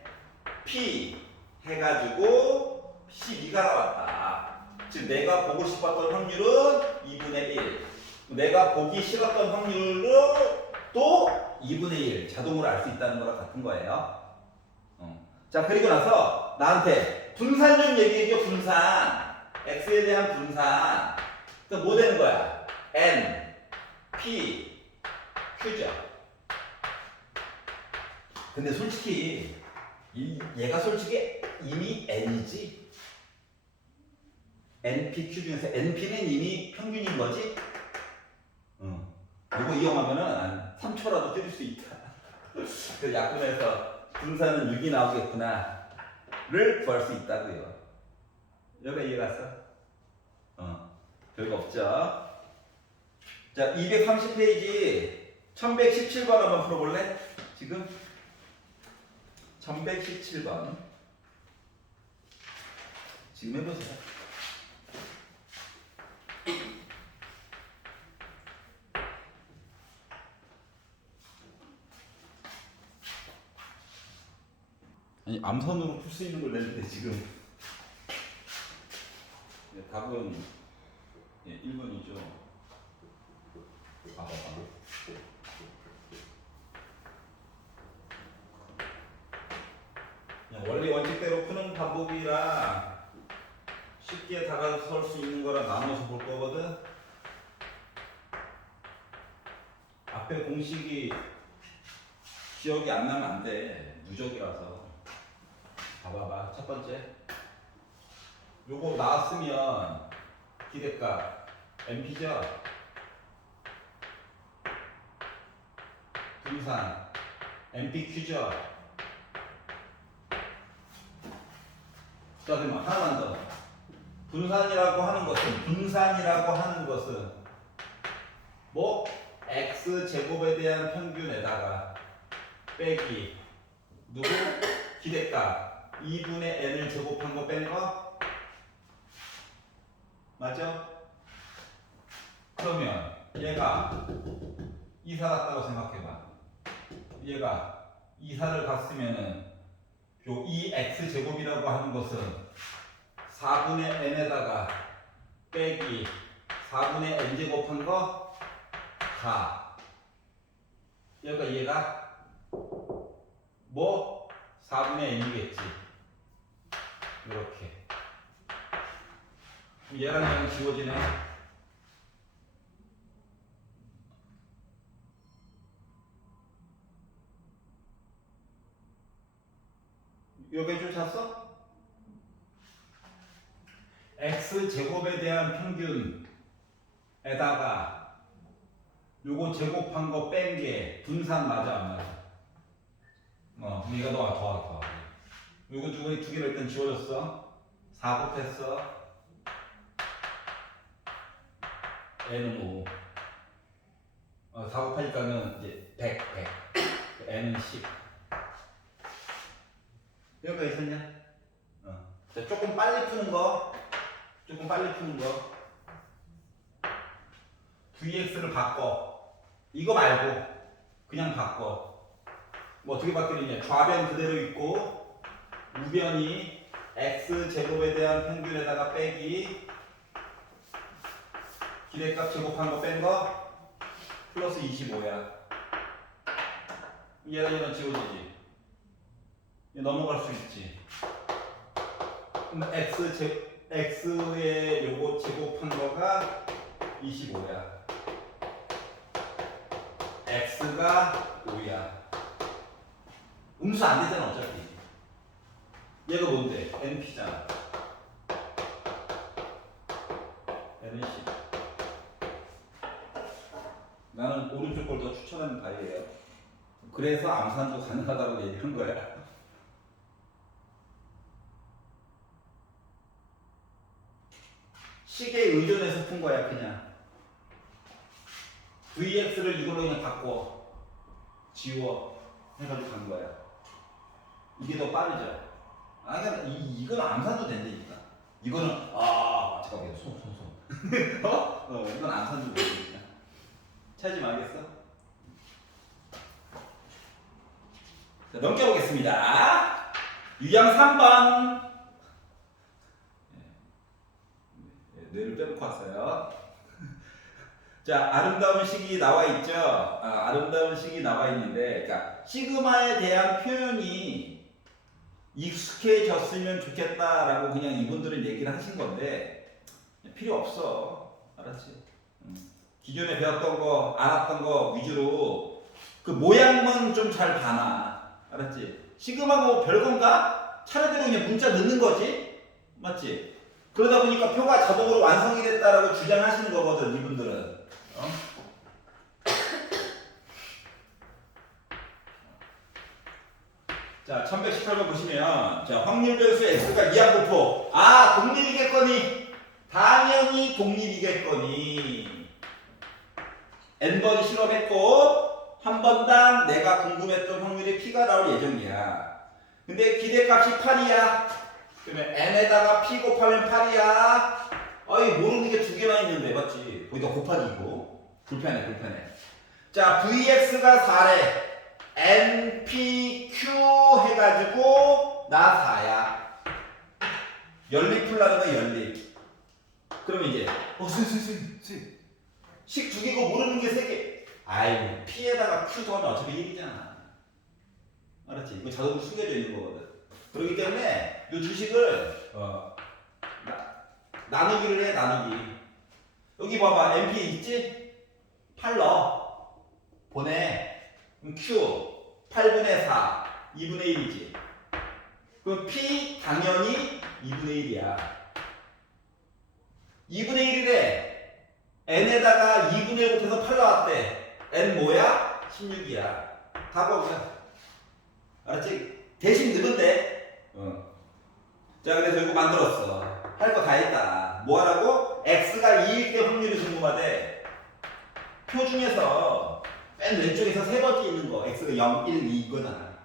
p 해가지고 12가 나왔다. 즉 내가 보고 싶었던 확률은 2분의 1. 내가 보기 싫었던 확률은 또 2분의 1 자동으로 알 수 있다는 거랑 같은 거예요. 자, 그리고 나서 나한테 분산 좀 얘기해줘. 분산. x에 대한 분산. 그럼 뭐 되는 거야? n, p, q죠. 근데 솔직히 얘가 솔직히 이미 n이지. np, q 중에서 np는 이미 평균인 거지. 이거 이용하면은 한 3초라도 줄일 수 있다. 그 약분해서 분산은 6이 나오겠구나를 구할 수 있다고요. 여기가 이해 갔어? 별거 없죠? 자, 230페이지 1117번 한번 풀어볼래? 지금 1117번 지금 해보세요. 아니 암선으로 풀 수 있는 걸 냈는데 지금 답은 1번이죠. 봐봐. 그냥 원리 원칙대로 푸는 방법이라 쉽게 다가설 수 있는 거랑 나눠서 볼 거거든. 앞에 공식이 기억이 안 나면 안 돼. 누적이라서. 봐봐봐. 첫 번째. 요거 나왔으면 기대값 NP죠. 분산 NPQ죠. 자, 그러면 하나만 더. 분산이라고 하는 것은 뭐 x 제곱에 대한 평균에다가 빼기 누구 기대값 2분의 n을 제곱한 거 뺀 거 맞죠? 그러면 얘가 이사 갔다고 생각해봐. 얘가 이사를 갔으면은 요 2x 제곱이라고 하는 것은 4분의 n에다가 빼기 4분의 n 제곱한 거 4. 얘가 뭐 4분의 n이겠지. 이렇게. 얘랑 얘랑 지워지네. 여기 줄 찼어? x 제곱에 대한 평균에다가 요거 제곱한 거 뺀 게 분산 맞아 안 맞아? 그럼 이거 더하. 요거 두 개를 일단 지워줬어. 4 곱했어. n은 5. 4 곱하니까는 이제 100. n은 10. 여기가 있었냐? 자, 조금 빨리 푸는 거. vx를 바꿔. 이거 말고 그냥 바꿔. 뭐 어떻게 바뀌느냐? 좌변 그대로 있고 우변이 x 제곱에 대한 평균에다가 빼기 기대값 제곱한 거 뺀 거 플러스 25야. 얘는 지워지지. 얘 넘어갈 수 있지. 근데 x에 요거 제곱한 거가 25야. x가 5야. 음수 안 되잖아 어차피. 얘가 뭔데? np잖아. n은 10. 나는 오른쪽 걸 더 추천하는 바이에요. 그래서 암산도 가능하다고 얘기한 거야. 식에 의존해서 푼 거야 그냥. vx를 이걸로 그냥 바꿔 지워 해가지고 간 거야. 이게 더 빠르죠. 그러니까 이건 암산도 된다니까. 이거는 잠깐만 손 이건 암산도 된다니까. 찾지 말겠어? 자, 넘겨보겠습니다. 유형 3번. 뇌를 빼놓고 왔어요. 자, 아름다운 식이 나와 있죠? 아름다운 식이 나와 있는데, 그러니까 시그마에 대한 표현이 익숙해졌으면 좋겠다라고 그냥 이분들은 얘기를 하신 건데 필요 없어. 알았지? 기존에 배웠던 거, 알았던 거 위주로 그 모양만 좀 잘 봐놔. 알았지? 시그마 뭐 별건가? 차례대로 그냥 문자 넣는 거지? 맞지? 그러다 보니까 표가 자동으로 완성이 됐다라고 주장하시는 거거든, 이분들은. 자, 1118번 보시면 자, 확률 변수 x가 이하고포. 아, 독립이겠거니. 당연히 독립이겠거니. n번 실험했고 한 번당 내가 궁금했던 확률이 p가 나올 예정이야. 근데 기대값이 8이야. 그러면 n에다가 p 곱하면 8이야. 어이, 모르는 게 두 개나 있는데 맞지? 거기다 곱하기고. 불편해. 자, vx가 4래. npq 해가지고 나 4야. 연립 풀라는 거야, 연립. 그러면 이제 선생님 식 두 개고 모르는 게 세 개. 아이, p에다가 q 더하면 어차피 1이잖아. 알았지? 이거 자동으로 숨겨져 있는 거거든. 그렇기 때문에 이 주식을 나누기를 해, 나누기. 여기 봐봐, np 있지? 8 넣어. 보내. 그럼 q 8분의 4, 2분의 1이지. 그럼 p 당연히 2분의 1이야. 2분의 1이래. n에다가 2분의 1 곱해서 8 나왔대. n 뭐야? 16이야. 답은 뭐야? 알았지? 대신 넣으면 돼. 자, 그래서 이거 만들었어. 할 거 다 했다. 뭐 하라고? x가 2일 때 확률이 궁금하대. 표 중에서 맨 왼쪽에서 세 번째 있는 거 x가 0, 1, 2 이거잖아.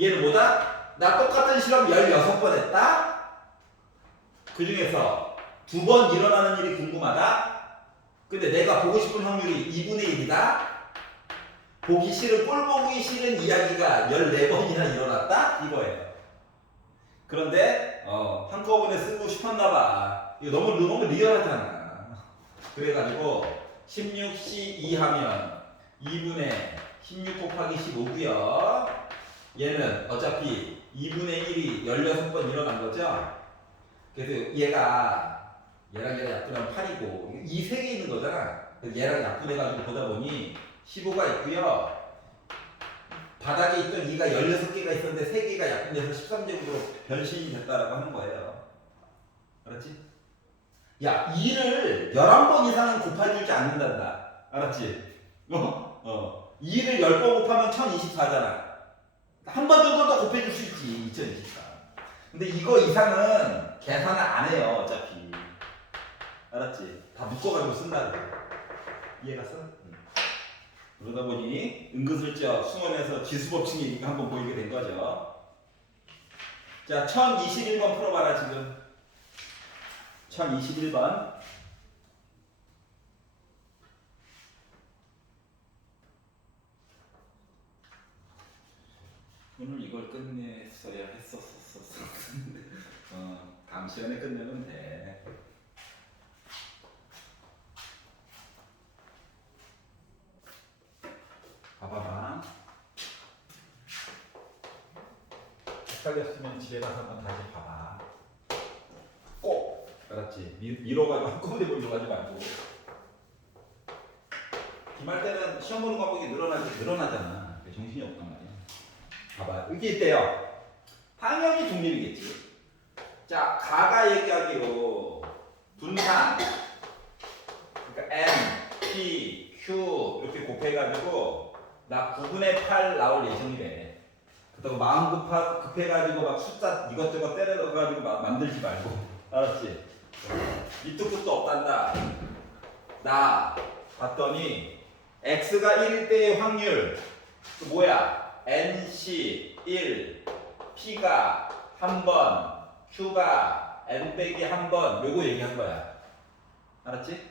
얘는 뭐다? 나 똑같은 실험 16번 했다. 그 중에서 2번 일어나는 일이 궁금하다. 근데 내가 보고 싶은 확률이 2분의 1이다. 보기 싫은, 꼴 보기 싫은 이야기가 14번이나 일어났다? 이거예요. 그런데 한꺼번에 쓰고 싶었나봐. 이거 너무 리얼하잖아. 그래가지고 16C2 하면 2분의 16 곱하기 15고요. 얘는 어차피 2분의 1이 16번 일어난 거죠. 그래서 얘랑 약분하면 8이고 이 세 개 있는 거잖아. 그래서 얘랑 약분해가지고 보다 보니 15가 있고요. 바닥에 있던 2가 16개가 있었는데 3개가 약분돼서 13제곱으로 변신이 됐다라고 하는 거예요. 알았지? 야, 2를 11번 이상은 곱해주지 않는단다. 알았지? 2를 10번 곱하면 1024잖아. 한 번 정도 더 곱해줄 수 있지, 2024. 근데 이거 이상은 계산을 안 해요, 어차피. 알았지? 다 묶어가지고 쓴다고. 이해갔어? 그러다 보니 은근슬쩍 수능에서 지수법칙이니까 한번 보이게 된 거죠. 자, 1021번 풀어봐라, 지금. 1021번. 오늘 이걸 끝냈어야 했었어. 다음 시간에 끝내면 돼. 봐봐봐. 헷갈렸으면 집에 가서 한번 다시 봐봐. 꼭! 알았지? 밀어가지고 한꺼번에 보려고 하지 말고. 기말 때는 시험 보는 과목이 늘어나잖아. 정신이 없단 말이야. 봐봐. 여기 있대요. 당연히 독립이겠지. 자, 가가 얘기하기로 분산. 그러니까 n, p, q 이렇게 곱해가지고 나 9분의 8 나올 예정이래. 그렇다고 마음 급해가지고 막 숫자 이것저것 때려 넣어가지고 막 만들지 말고. 알았지? 밑도 끝도 없단다. 나 봤더니 x가 1일 때의 확률 그 뭐야? nc 1, p가 1번, q가 n 빼기 1번 요거 얘기한 거야. 알았지?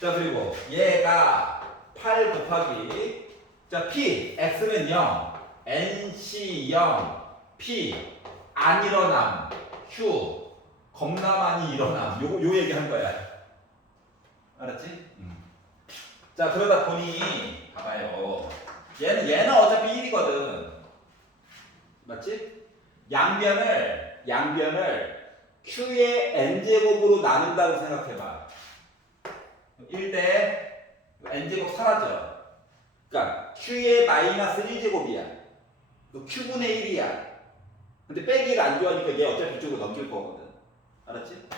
자, 그리고 얘가 8 곱하기 자, p, x는 0, nc 0, p 안 일어남, q 겁나 많이 일어남. 요 얘기한 거야. 알았지? 자, 그러다 보니 봐봐요. 얘는 어차피 1이거든. 맞지? 양변을 q의 n제곱으로 나눈다고 생각해봐. 1대 n제곱 사라져. 그러니까 q의 마이너스 1제곱이야. q분의 1이야. 근데 빼기를 안 좋아하니까 얘 어차피 이쪽으로 넘길 거거든. 알았지?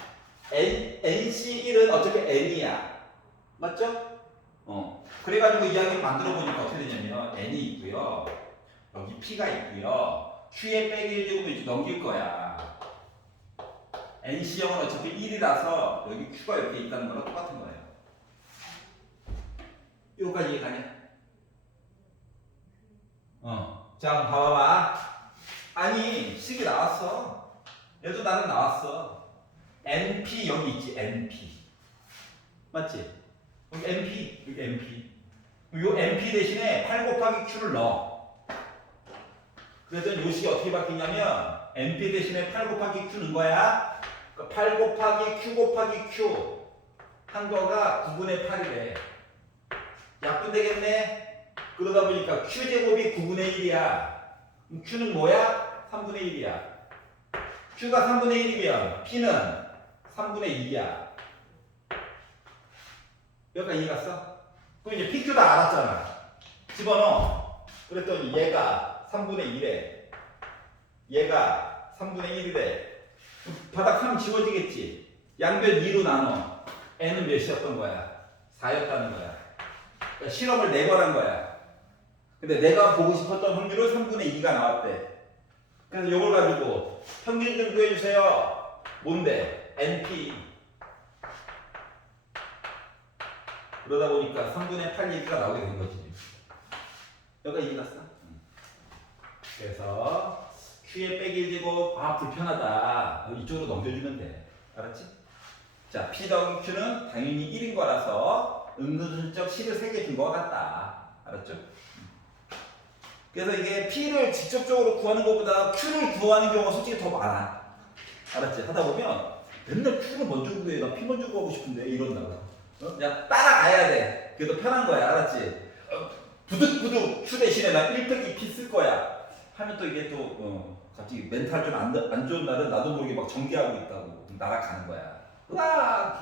nc1은 어차피 n이야. 맞죠? 그래가지고 이야기를 만들어 보니까 어떻게 되냐면 n이 있고요. 여기 p가 있고요. Q의 빼기 1제곱은 이제 넘길 거야. NC형은 어차피 1이라서 여기 Q가 이렇게 있다는 거랑 똑같은 거예요. 여기까지 이해가냐? 자, 그럼 봐봐봐. 아니, 식이 나왔어. 얘도 나는 나왔어. NP 여기 있지, NP. 맞지? 여기 NP, 여기 NP. 요 NP 대신에 8 곱하기 Q를 넣어. 그래서 요 식이 어떻게 바뀌냐면 NP 대신에 8 곱하기 Q 넣은 거야. 8 곱하기 Q 곱하기 Q 한 거가 9분의 8이래. 약분 되겠네? 그러다 보니까 Q제곱이 9분의 1이야. Q는 뭐야? 3분의 1이야. Q가 3분의 1이면 P는 3분의 2야. 여기까지 이해 갔어? 그럼 이제 PQ 다 알았잖아. 집어넣어. 그랬더니 얘가 3분의 1에 얘가 3분의 1이래. 바닥 3 지워지겠지. 양변 2로 나눠. n은 몇이었던 거야? 4였다는 거야. 그러니까 실험을 4번 한 거야. 근데 내가 보고 싶었던 확률은 3분의 2가 나왔대. 그래서 이걸 가지고 평균 좀 구해주세요. 뭔데? NP. 그러다 보니까 3분의 8 얘기가 나오게 된 거지. 여기가 이해 갔어? 그래서 Q의 빼기 1제곱 불편하다. 이쪽으로 넘겨주면 돼. 알았지? 자, P 더하기 Q는 당연히 1인 거라서 은근슬쩍 C를 3개 준 거 같다. 알았죠? 그래서 이게 P를 직접적으로 구하는 것보다 Q를 구하는 경우가 솔직히 더 많아. 알았지? 하다 보면 맨날 Q를 먼저 구해. 나 P 먼저 구하고 싶은데 이런다고. 그냥 따라가야 돼. 그래도 편한 거야. 알았지? 부득부득 Q 대신에 나 1등 P 쓸 거야. 하면 또 이게 또 갑자기 멘탈 좀 안 좋은 날은 나도 모르게 막 전개하고 있다고 날아가는 거야. 으아!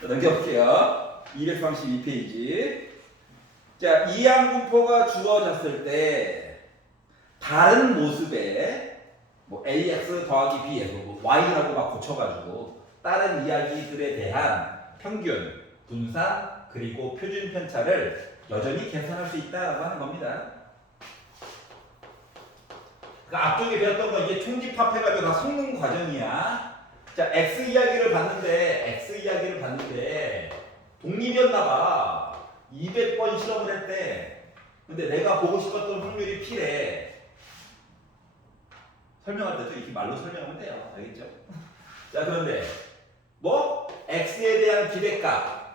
이렇게. 넘겨볼게요. 232페이지. 자, 이항분포가 주어졌을 때 다른 모습의 뭐 ax 더하기 bx, 뭐 y라고 막 고쳐가지고 다른 이야기들에 대한 평균, 분산, 그리고 표준 편차를 여전히 계산할 수 있다라고 하는 겁니다. 그러니까 앞쪽에 배웠던 거 이제 총집합해가지고 다 섞는 과정이야. 자, x 이야기를 봤는데 독립이었나봐. 200번 실험을 했대. 근데 내가 보고 싶었던 확률이 P래. 설명할 때도 이렇게 말로 설명하면 돼요. 알겠죠? 자, 그런데 뭐 x에 대한 기대값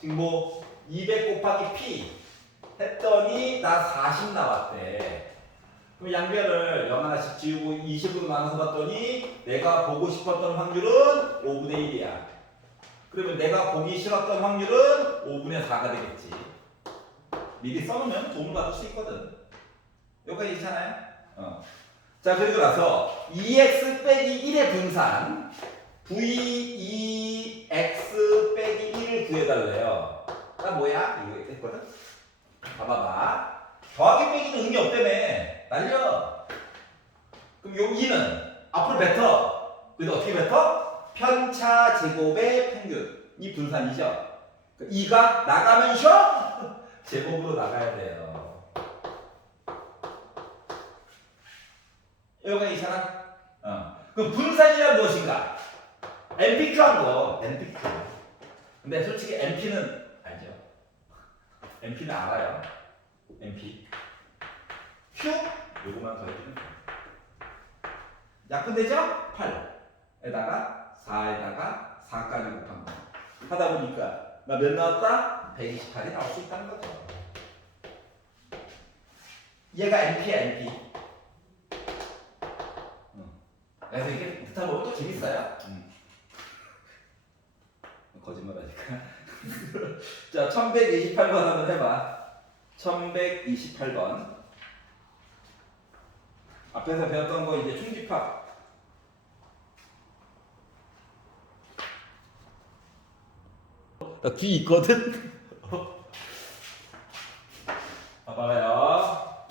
지금 뭐 200 곱하기 P 했더니 나 40 나왔대. 그럼 양변을 0 하나씩 지우고 20으로 나눠서 봤더니 내가 보고 싶었던 확률은 5분의 1이야. 그러면 내가 보기 싫었던 확률은 5분의 4가 되겠지. 미리 써놓으면 도움을 받을 수 있거든. 여기까지 괜찮아요? 자, 그리고 나서 2x 빼기 1의 분산 v2x 빼기 1을 구해달래요. 나 뭐야? 이거 했거든? 봐봐봐. 더하기 빼기는 의미 없다며. 날려. 그럼 요 2는 앞으로 뱉어. 그래서 어떻게 뱉어? 편차 제곱의 평균이 분산이죠. 2가 나가면서 제곱으로 나가야 돼요. 여기가 이상한? 그럼 분산이란 무엇인가? NPQ 한 거. NPQ. 근데 솔직히 NP는 알죠? NP는 알아요. NP. Q? 요거만 더해주면 돼요. 약분되죠? 8에다가 4에다가 4까지 곱한 거. 하다 보니까 나 몇 나왔다? 128이 나올 수 있다는 거죠. 얘가 NP야, NP. 그래서 이게 부탁 보면 또 재밌어요. 거짓말 하니까. 자, 1128번 한번 해봐. 1128번. 앞에서 배웠던 거 이제 총집합. 귀 있거든? 봐봐요.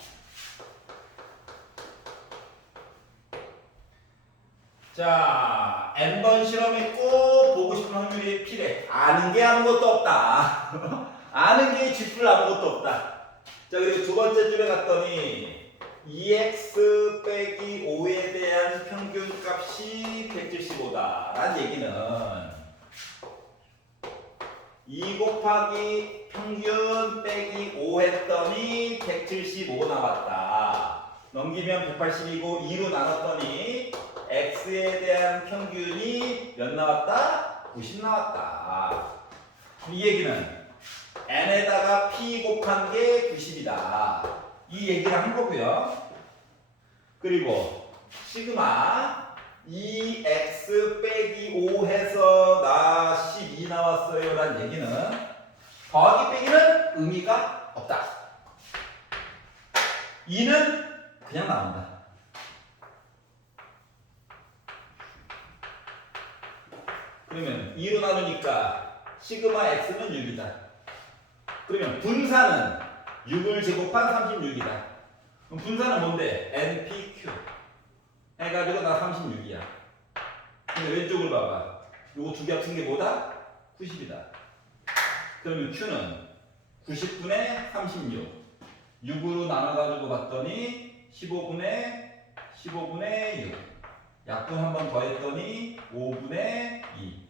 자, n번 실험했고 보고 싶은 확률이 P래. 아는 게 아무것도 없다. 아는 게 쥐뿔 아무것도 없다. 자, 그리고 두 번째 줄에 갔더니 2x 빼기 5에 대한 평균값이 175다 라는 얘기는 2 곱하기 평균 빼기 5 했더니 175 나왔다. 넘기면 180이고 2로 나눴더니 x에 대한 평균이 몇 나왔다? 90 나왔다. 이 얘기는 n에다가 p 곱한 게 90이다. 이 얘기를 한 거고요. 그리고 시그마 2x 빼기 5 해서 나 12 나왔어요 라는 얘기는 더하기 빼기는 의미가 없다. 2는 그냥 나온다. 그러면 2로 나누니까 시그마 x는 6이다. 그러면 분사는 6을 제곱한 36이다. 그럼 분사는 뭔데? npq 해가지고 나 36이야. 근데 왼쪽을 봐봐. 요거 두 개 합친 게 뭐다? 90이다. 그러면 q는 90분의 36. 6으로 나눠가지고 봤더니 15분의 6. 약분 한 번 더했더니 5분의 2.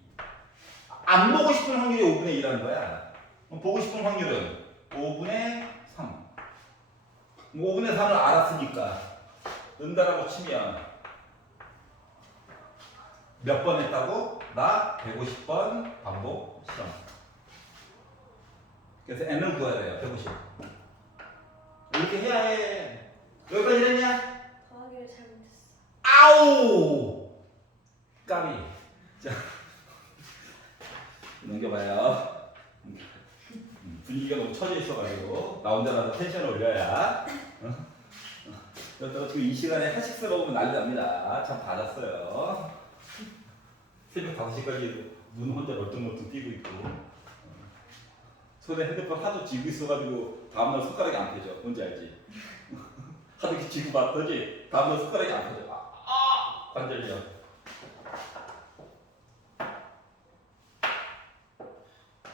안 보고 싶은 확률이 5분의 2라는 거야. 그럼 보고 싶은 확률은 5분의 3. 5분의 3을 알았으니까 는다라고 치면 몇 번 했다고? 나 150번 반복 실험. 그래서 n을 구해야 돼요. 150. 이렇게 해야 해. 여기까지 됐냐? 더하기를 잘못했어. 아우! 까비. 자, 넘겨봐요. 분위기가 너무 처져 있어가지고 나 혼자라도 텐션을 올려야. 여기다가 지금 이 시간에 한식스 먹으면 난리 납니다. 참 받았어요. 새벽 5시까지 눈 혼자 멀뚱멀뚱 뛰고 있고 손에 핸드폰 하도 쥐고 있어가지고 다음날 손가락이 안 펴져. 뭔지 알지? 하도 이렇게 쥐고 봤더니 다음날 손가락이 안 펴져. 관절염.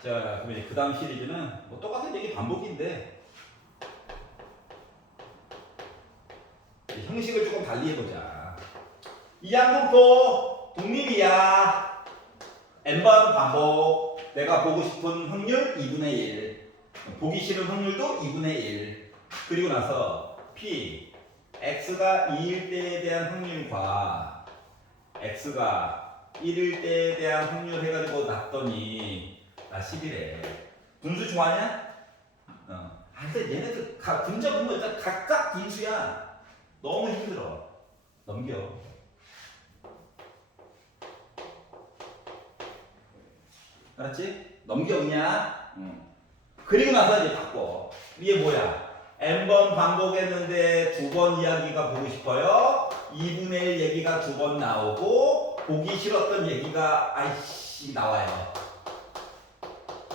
자, 그러면 그 다음 시리즈는 뭐 똑같은 얘기 반복인데 형식을 조금 달리 해보자. 이 양분포 독립이야. n번 반복. 내가 보고 싶은 확률 2분의 1. 보기 싫은 확률도 2분의 1. 그리고 나서 p x가 2일 때에 대한 확률과 x가 1일 때에 대한 확률 해가지고 났더니 나 10이래. 분수 좋아하냐? 근데 얘네들 분자 보면 일단 각각 분수야. 너무 힘들어. 넘겨. 알았지? 넘겨 그냥. 그리고 나서 이제 바꿔. 이게 뭐야? n번 반복했는데 2번 이야기가 보고 싶어요. 2분의 1 얘기가 2번 나오고 보기 싫었던 얘기가 아이씨 나와요.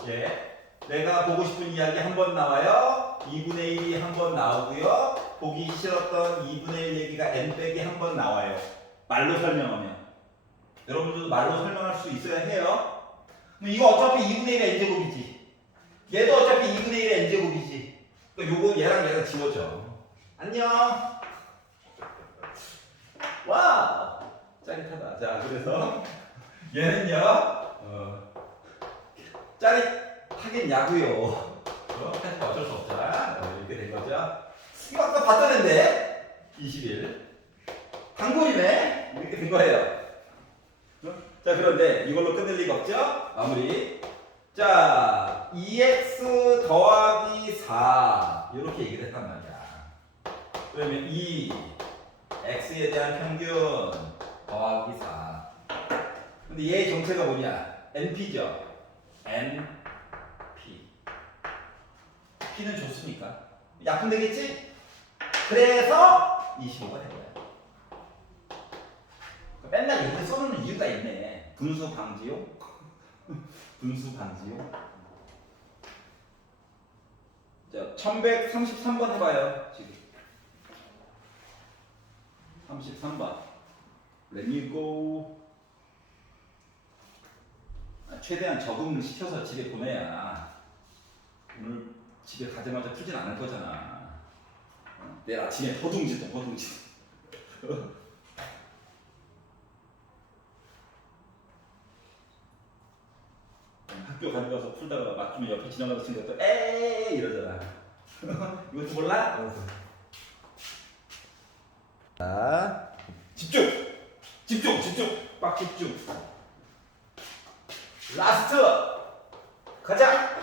예. 내가 보고 싶은 이야기 한 번 나와요. 2분의 1이 한 번 나오고요. 보기 싫었던 2분의 1 얘기가 n 빼기 한 번 나와요. 말로 설명하면. 여러분들도 말로 설명할 수 있어야 해요. 이거 어차피 2분의 1의 n제곱이지. 얘도 어차피 2분의 1의 n제곱이지. 그러니까 요거 얘랑 지워져. 안녕. 와 짜릿하다. 자, 그래서 얘는요. 짜릿하겠냐고요. 하지만 어쩔 수 없잖아. 이렇게 된 거죠. 이거 아까 봤던 앤데 20일 단골이네. 이렇게 된 거예요. 자, 그런데 이걸로 끝낼 리가 없죠? 마무리. 자, 2x 더하기 4 이렇게 얘기를 했단 말이야. 그러면 2x에 대한 평균 더하기 4. 근데 얘의 정체가 뭐냐? np죠. np. p는 좋습니까? 약분 되겠지? 그래서 25가 된 거야. 맨날 여기 써놓는 이유가 있네. 분수 방지용? 분수 방지용? 자, 1133번 해봐요. 지금 33번 Let me go. 최대한 적응을 시켜서 집에 보내야 오늘 집에 가자마자 풀진 않을 거잖아. 내일 아침에 허둥지둥. 학교 가는 가서 풀다가 막히면 옆에 지나가서 친구가 또 에이 이러잖아. 이것도 몰라? 자, 집중! 빡 집중. 라스트! 가자!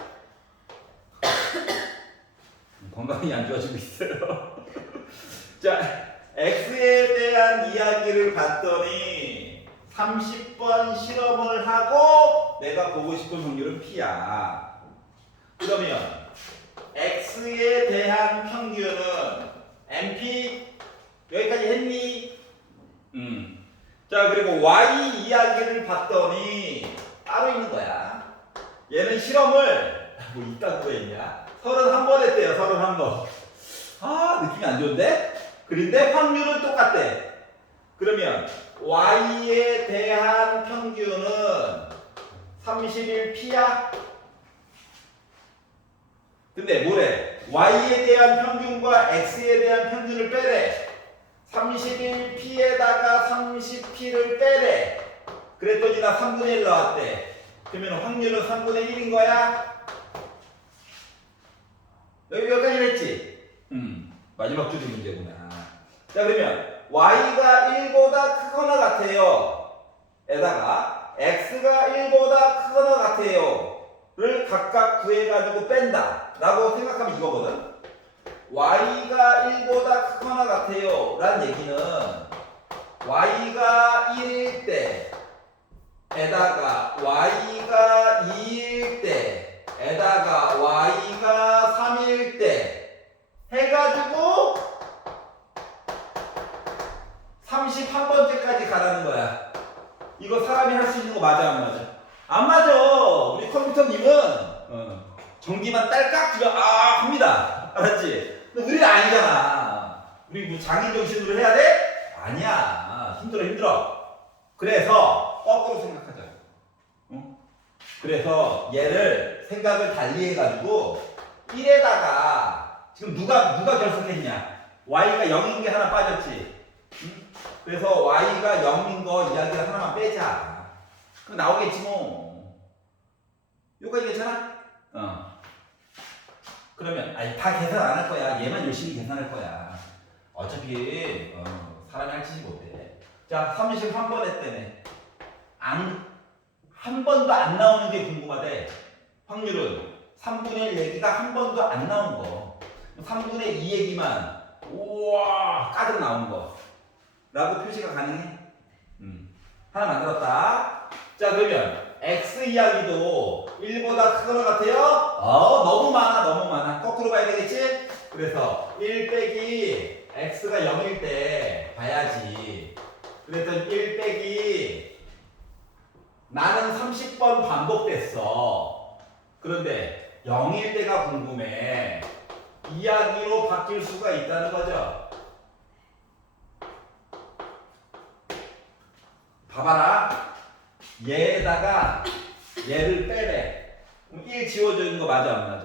건강이 안 좋아지고 있어요. 자, X에 대한 이야기를 봤더니 30번 실험을 하고 내가 보고 싶은 확률은 P야. 그러면 X에 대한 평균은 MP 여기까지 했니? 자, 그리고 Y 이야기를 봤더니 따로 있는 거야. 얘는 실험을 뭐 이따구로 했냐? 31번 했대요. 31번. 아, 느낌이 안 좋은데? 그런데 확률은 똑같대. 그러면 Y에 대한 평균은 31P야? 근데 뭐래? Y에 대한 평균과 X에 대한 평균을 빼래. 31P에다가 30P를 빼래. 그랬더니 나 3분의 1 나왔대. 그러면 확률은 3분의 1인 거야? 여기까지 했지? 마지막 줄이 문제구나. 자, 그러면 Y가 1보다 크거나 같아요. 에다가 X가 1보다 크거나 같아요. 를 각각 구해가지고 뺀다. 라고 생각하면 이거거든. Y가 1보다 크거나 같아요. 라는 얘기는 Y가 1일 때 에다가 Y가 2일 때 에다가 Y가 3일 때 해가지고 31번째까지 가라는 거야. 이거 사람이 할 수 있는 거 맞아 안 맞아? 안 맞아. 우리 컴퓨터님은 전기만 딸깍 지가 합니다. 알았지? 근데 우리는 아니잖아. 우리 뭐 장인정신으로 해야 돼? 아니야. 힘들어. 그래서 거꾸로 생각하자. 그래서 얘를 생각을 달리 해가지고 1에다가 지금 누가 결석했냐? Y가 0인 게 하나 빠졌지. 그래서 Y가 0인 거 이야기를 하나만 빼자. 그럼 나오겠지 뭐. 여기까지 괜찮아? 그러면 다 계산 안 할 거야. 얘만 열심히 계산할 거야. 어차피 사람이 할 짓이 못해. 자, 31번 했다네. 한 번도 안 나오는 게 궁금하대. 확률은 3분의 1 얘기가 한 번도 안 나온 거. 3분의 2 얘기만 우와 가득 나온 거. 라고 표시가 가능해? 하나 만들었다. 자, 그러면 X 이야기도 1보다 크거나 같아요? 너무 많아. 거꾸로 봐야 되겠지? 그래서 1 빼기 X가 0일 때 봐야지. 그랬더니 1 빼기 나는 30번 반복됐어. 그런데 0일 때가 궁금해. 이야기로 바뀔 수가 있다는 거죠. 봐봐라. 얘에다가 얘를 빼래. 그럼 1 지워주는 거 맞아 안 맞아?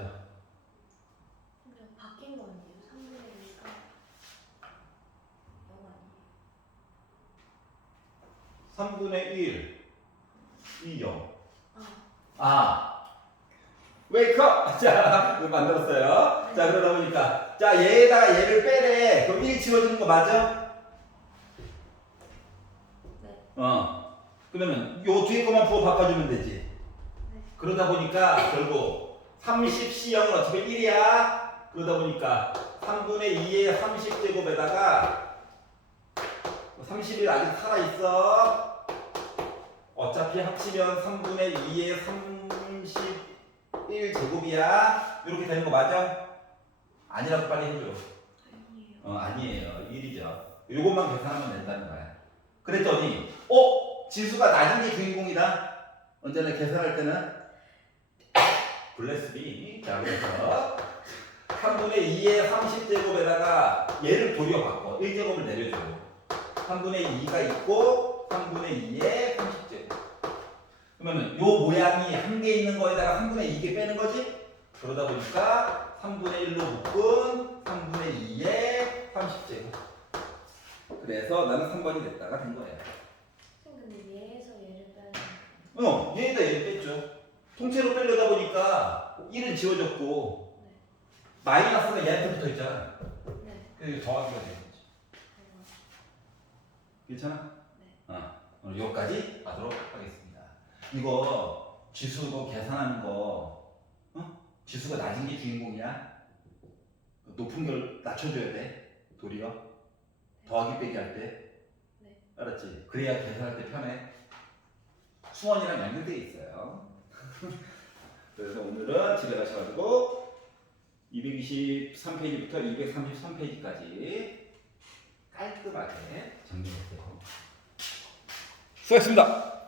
그냥 바뀐 거 아니에요? 3분의 1이니까 0 아니에요? 3분의 1 이 0. 아, 웨이크업! 자, 이거 만들었어요. 자, 그러다 보니까 자, 얘에다가 얘를 빼래. 그럼 1 지워주는 거 맞아? 네. 그러면 요 뒤에 것만 부어 바꿔주면 되지. 네. 그러다 보니까 결국 30C형은 어차피 1이야. 그러다 보니까 3분의 2의 30제곱에다가 31 아직 살아있어. 어차피 합치면 3분의 2의 31제곱이야. 이렇게 되는 거 맞아? 아니라고 빨리 해줘. 아니에요. 아니에요. 1이죠. 요것만 계산하면 된다는 거야. 그랬더니 지수가 낮은 게 주인공이다. 언제나 계산할 때는 블레스비. 자, 그래서 3분의 2의 30제곱에다가 얘를 도려 바꿔. 1제곱을 내려줘. 3분의 2가 있고 3분의 2의 30제곱. 그러면 요 모양이 한 개 있는 거에다가 3분의 2개 빼는 거지? 그러다 보니까 3분의 1로 묶은 3분의 2의 30제곱. 그래서 나는 3번이 됐다가 된 거예요. 근데 얘에서 얘를 빼면 얘에다 얘를 뺐죠. 통째로 빼려다 보니까 1은 지워졌고 네. 마이너스가 얘한테 붙어 있잖아. 네. 그래서 더하기가 되는 거지. 괜찮아? 네. 오늘 여기까지 하도록 하겠습니다. 이거 지수도 계산하는 거, 지수가 낮은 게 주인공이야. 높은 걸 낮춰줘야 돼. 도리어. 더하기 빼기 할 때. 네. 알았지? 그래야 계산할 때 편해. 수원이랑 연결되어 있어요. 그래서 오늘은 집에 가셔가지고 223페이지부터 233페이지까지 깔끔하게 정리했어요. 수고했습니다.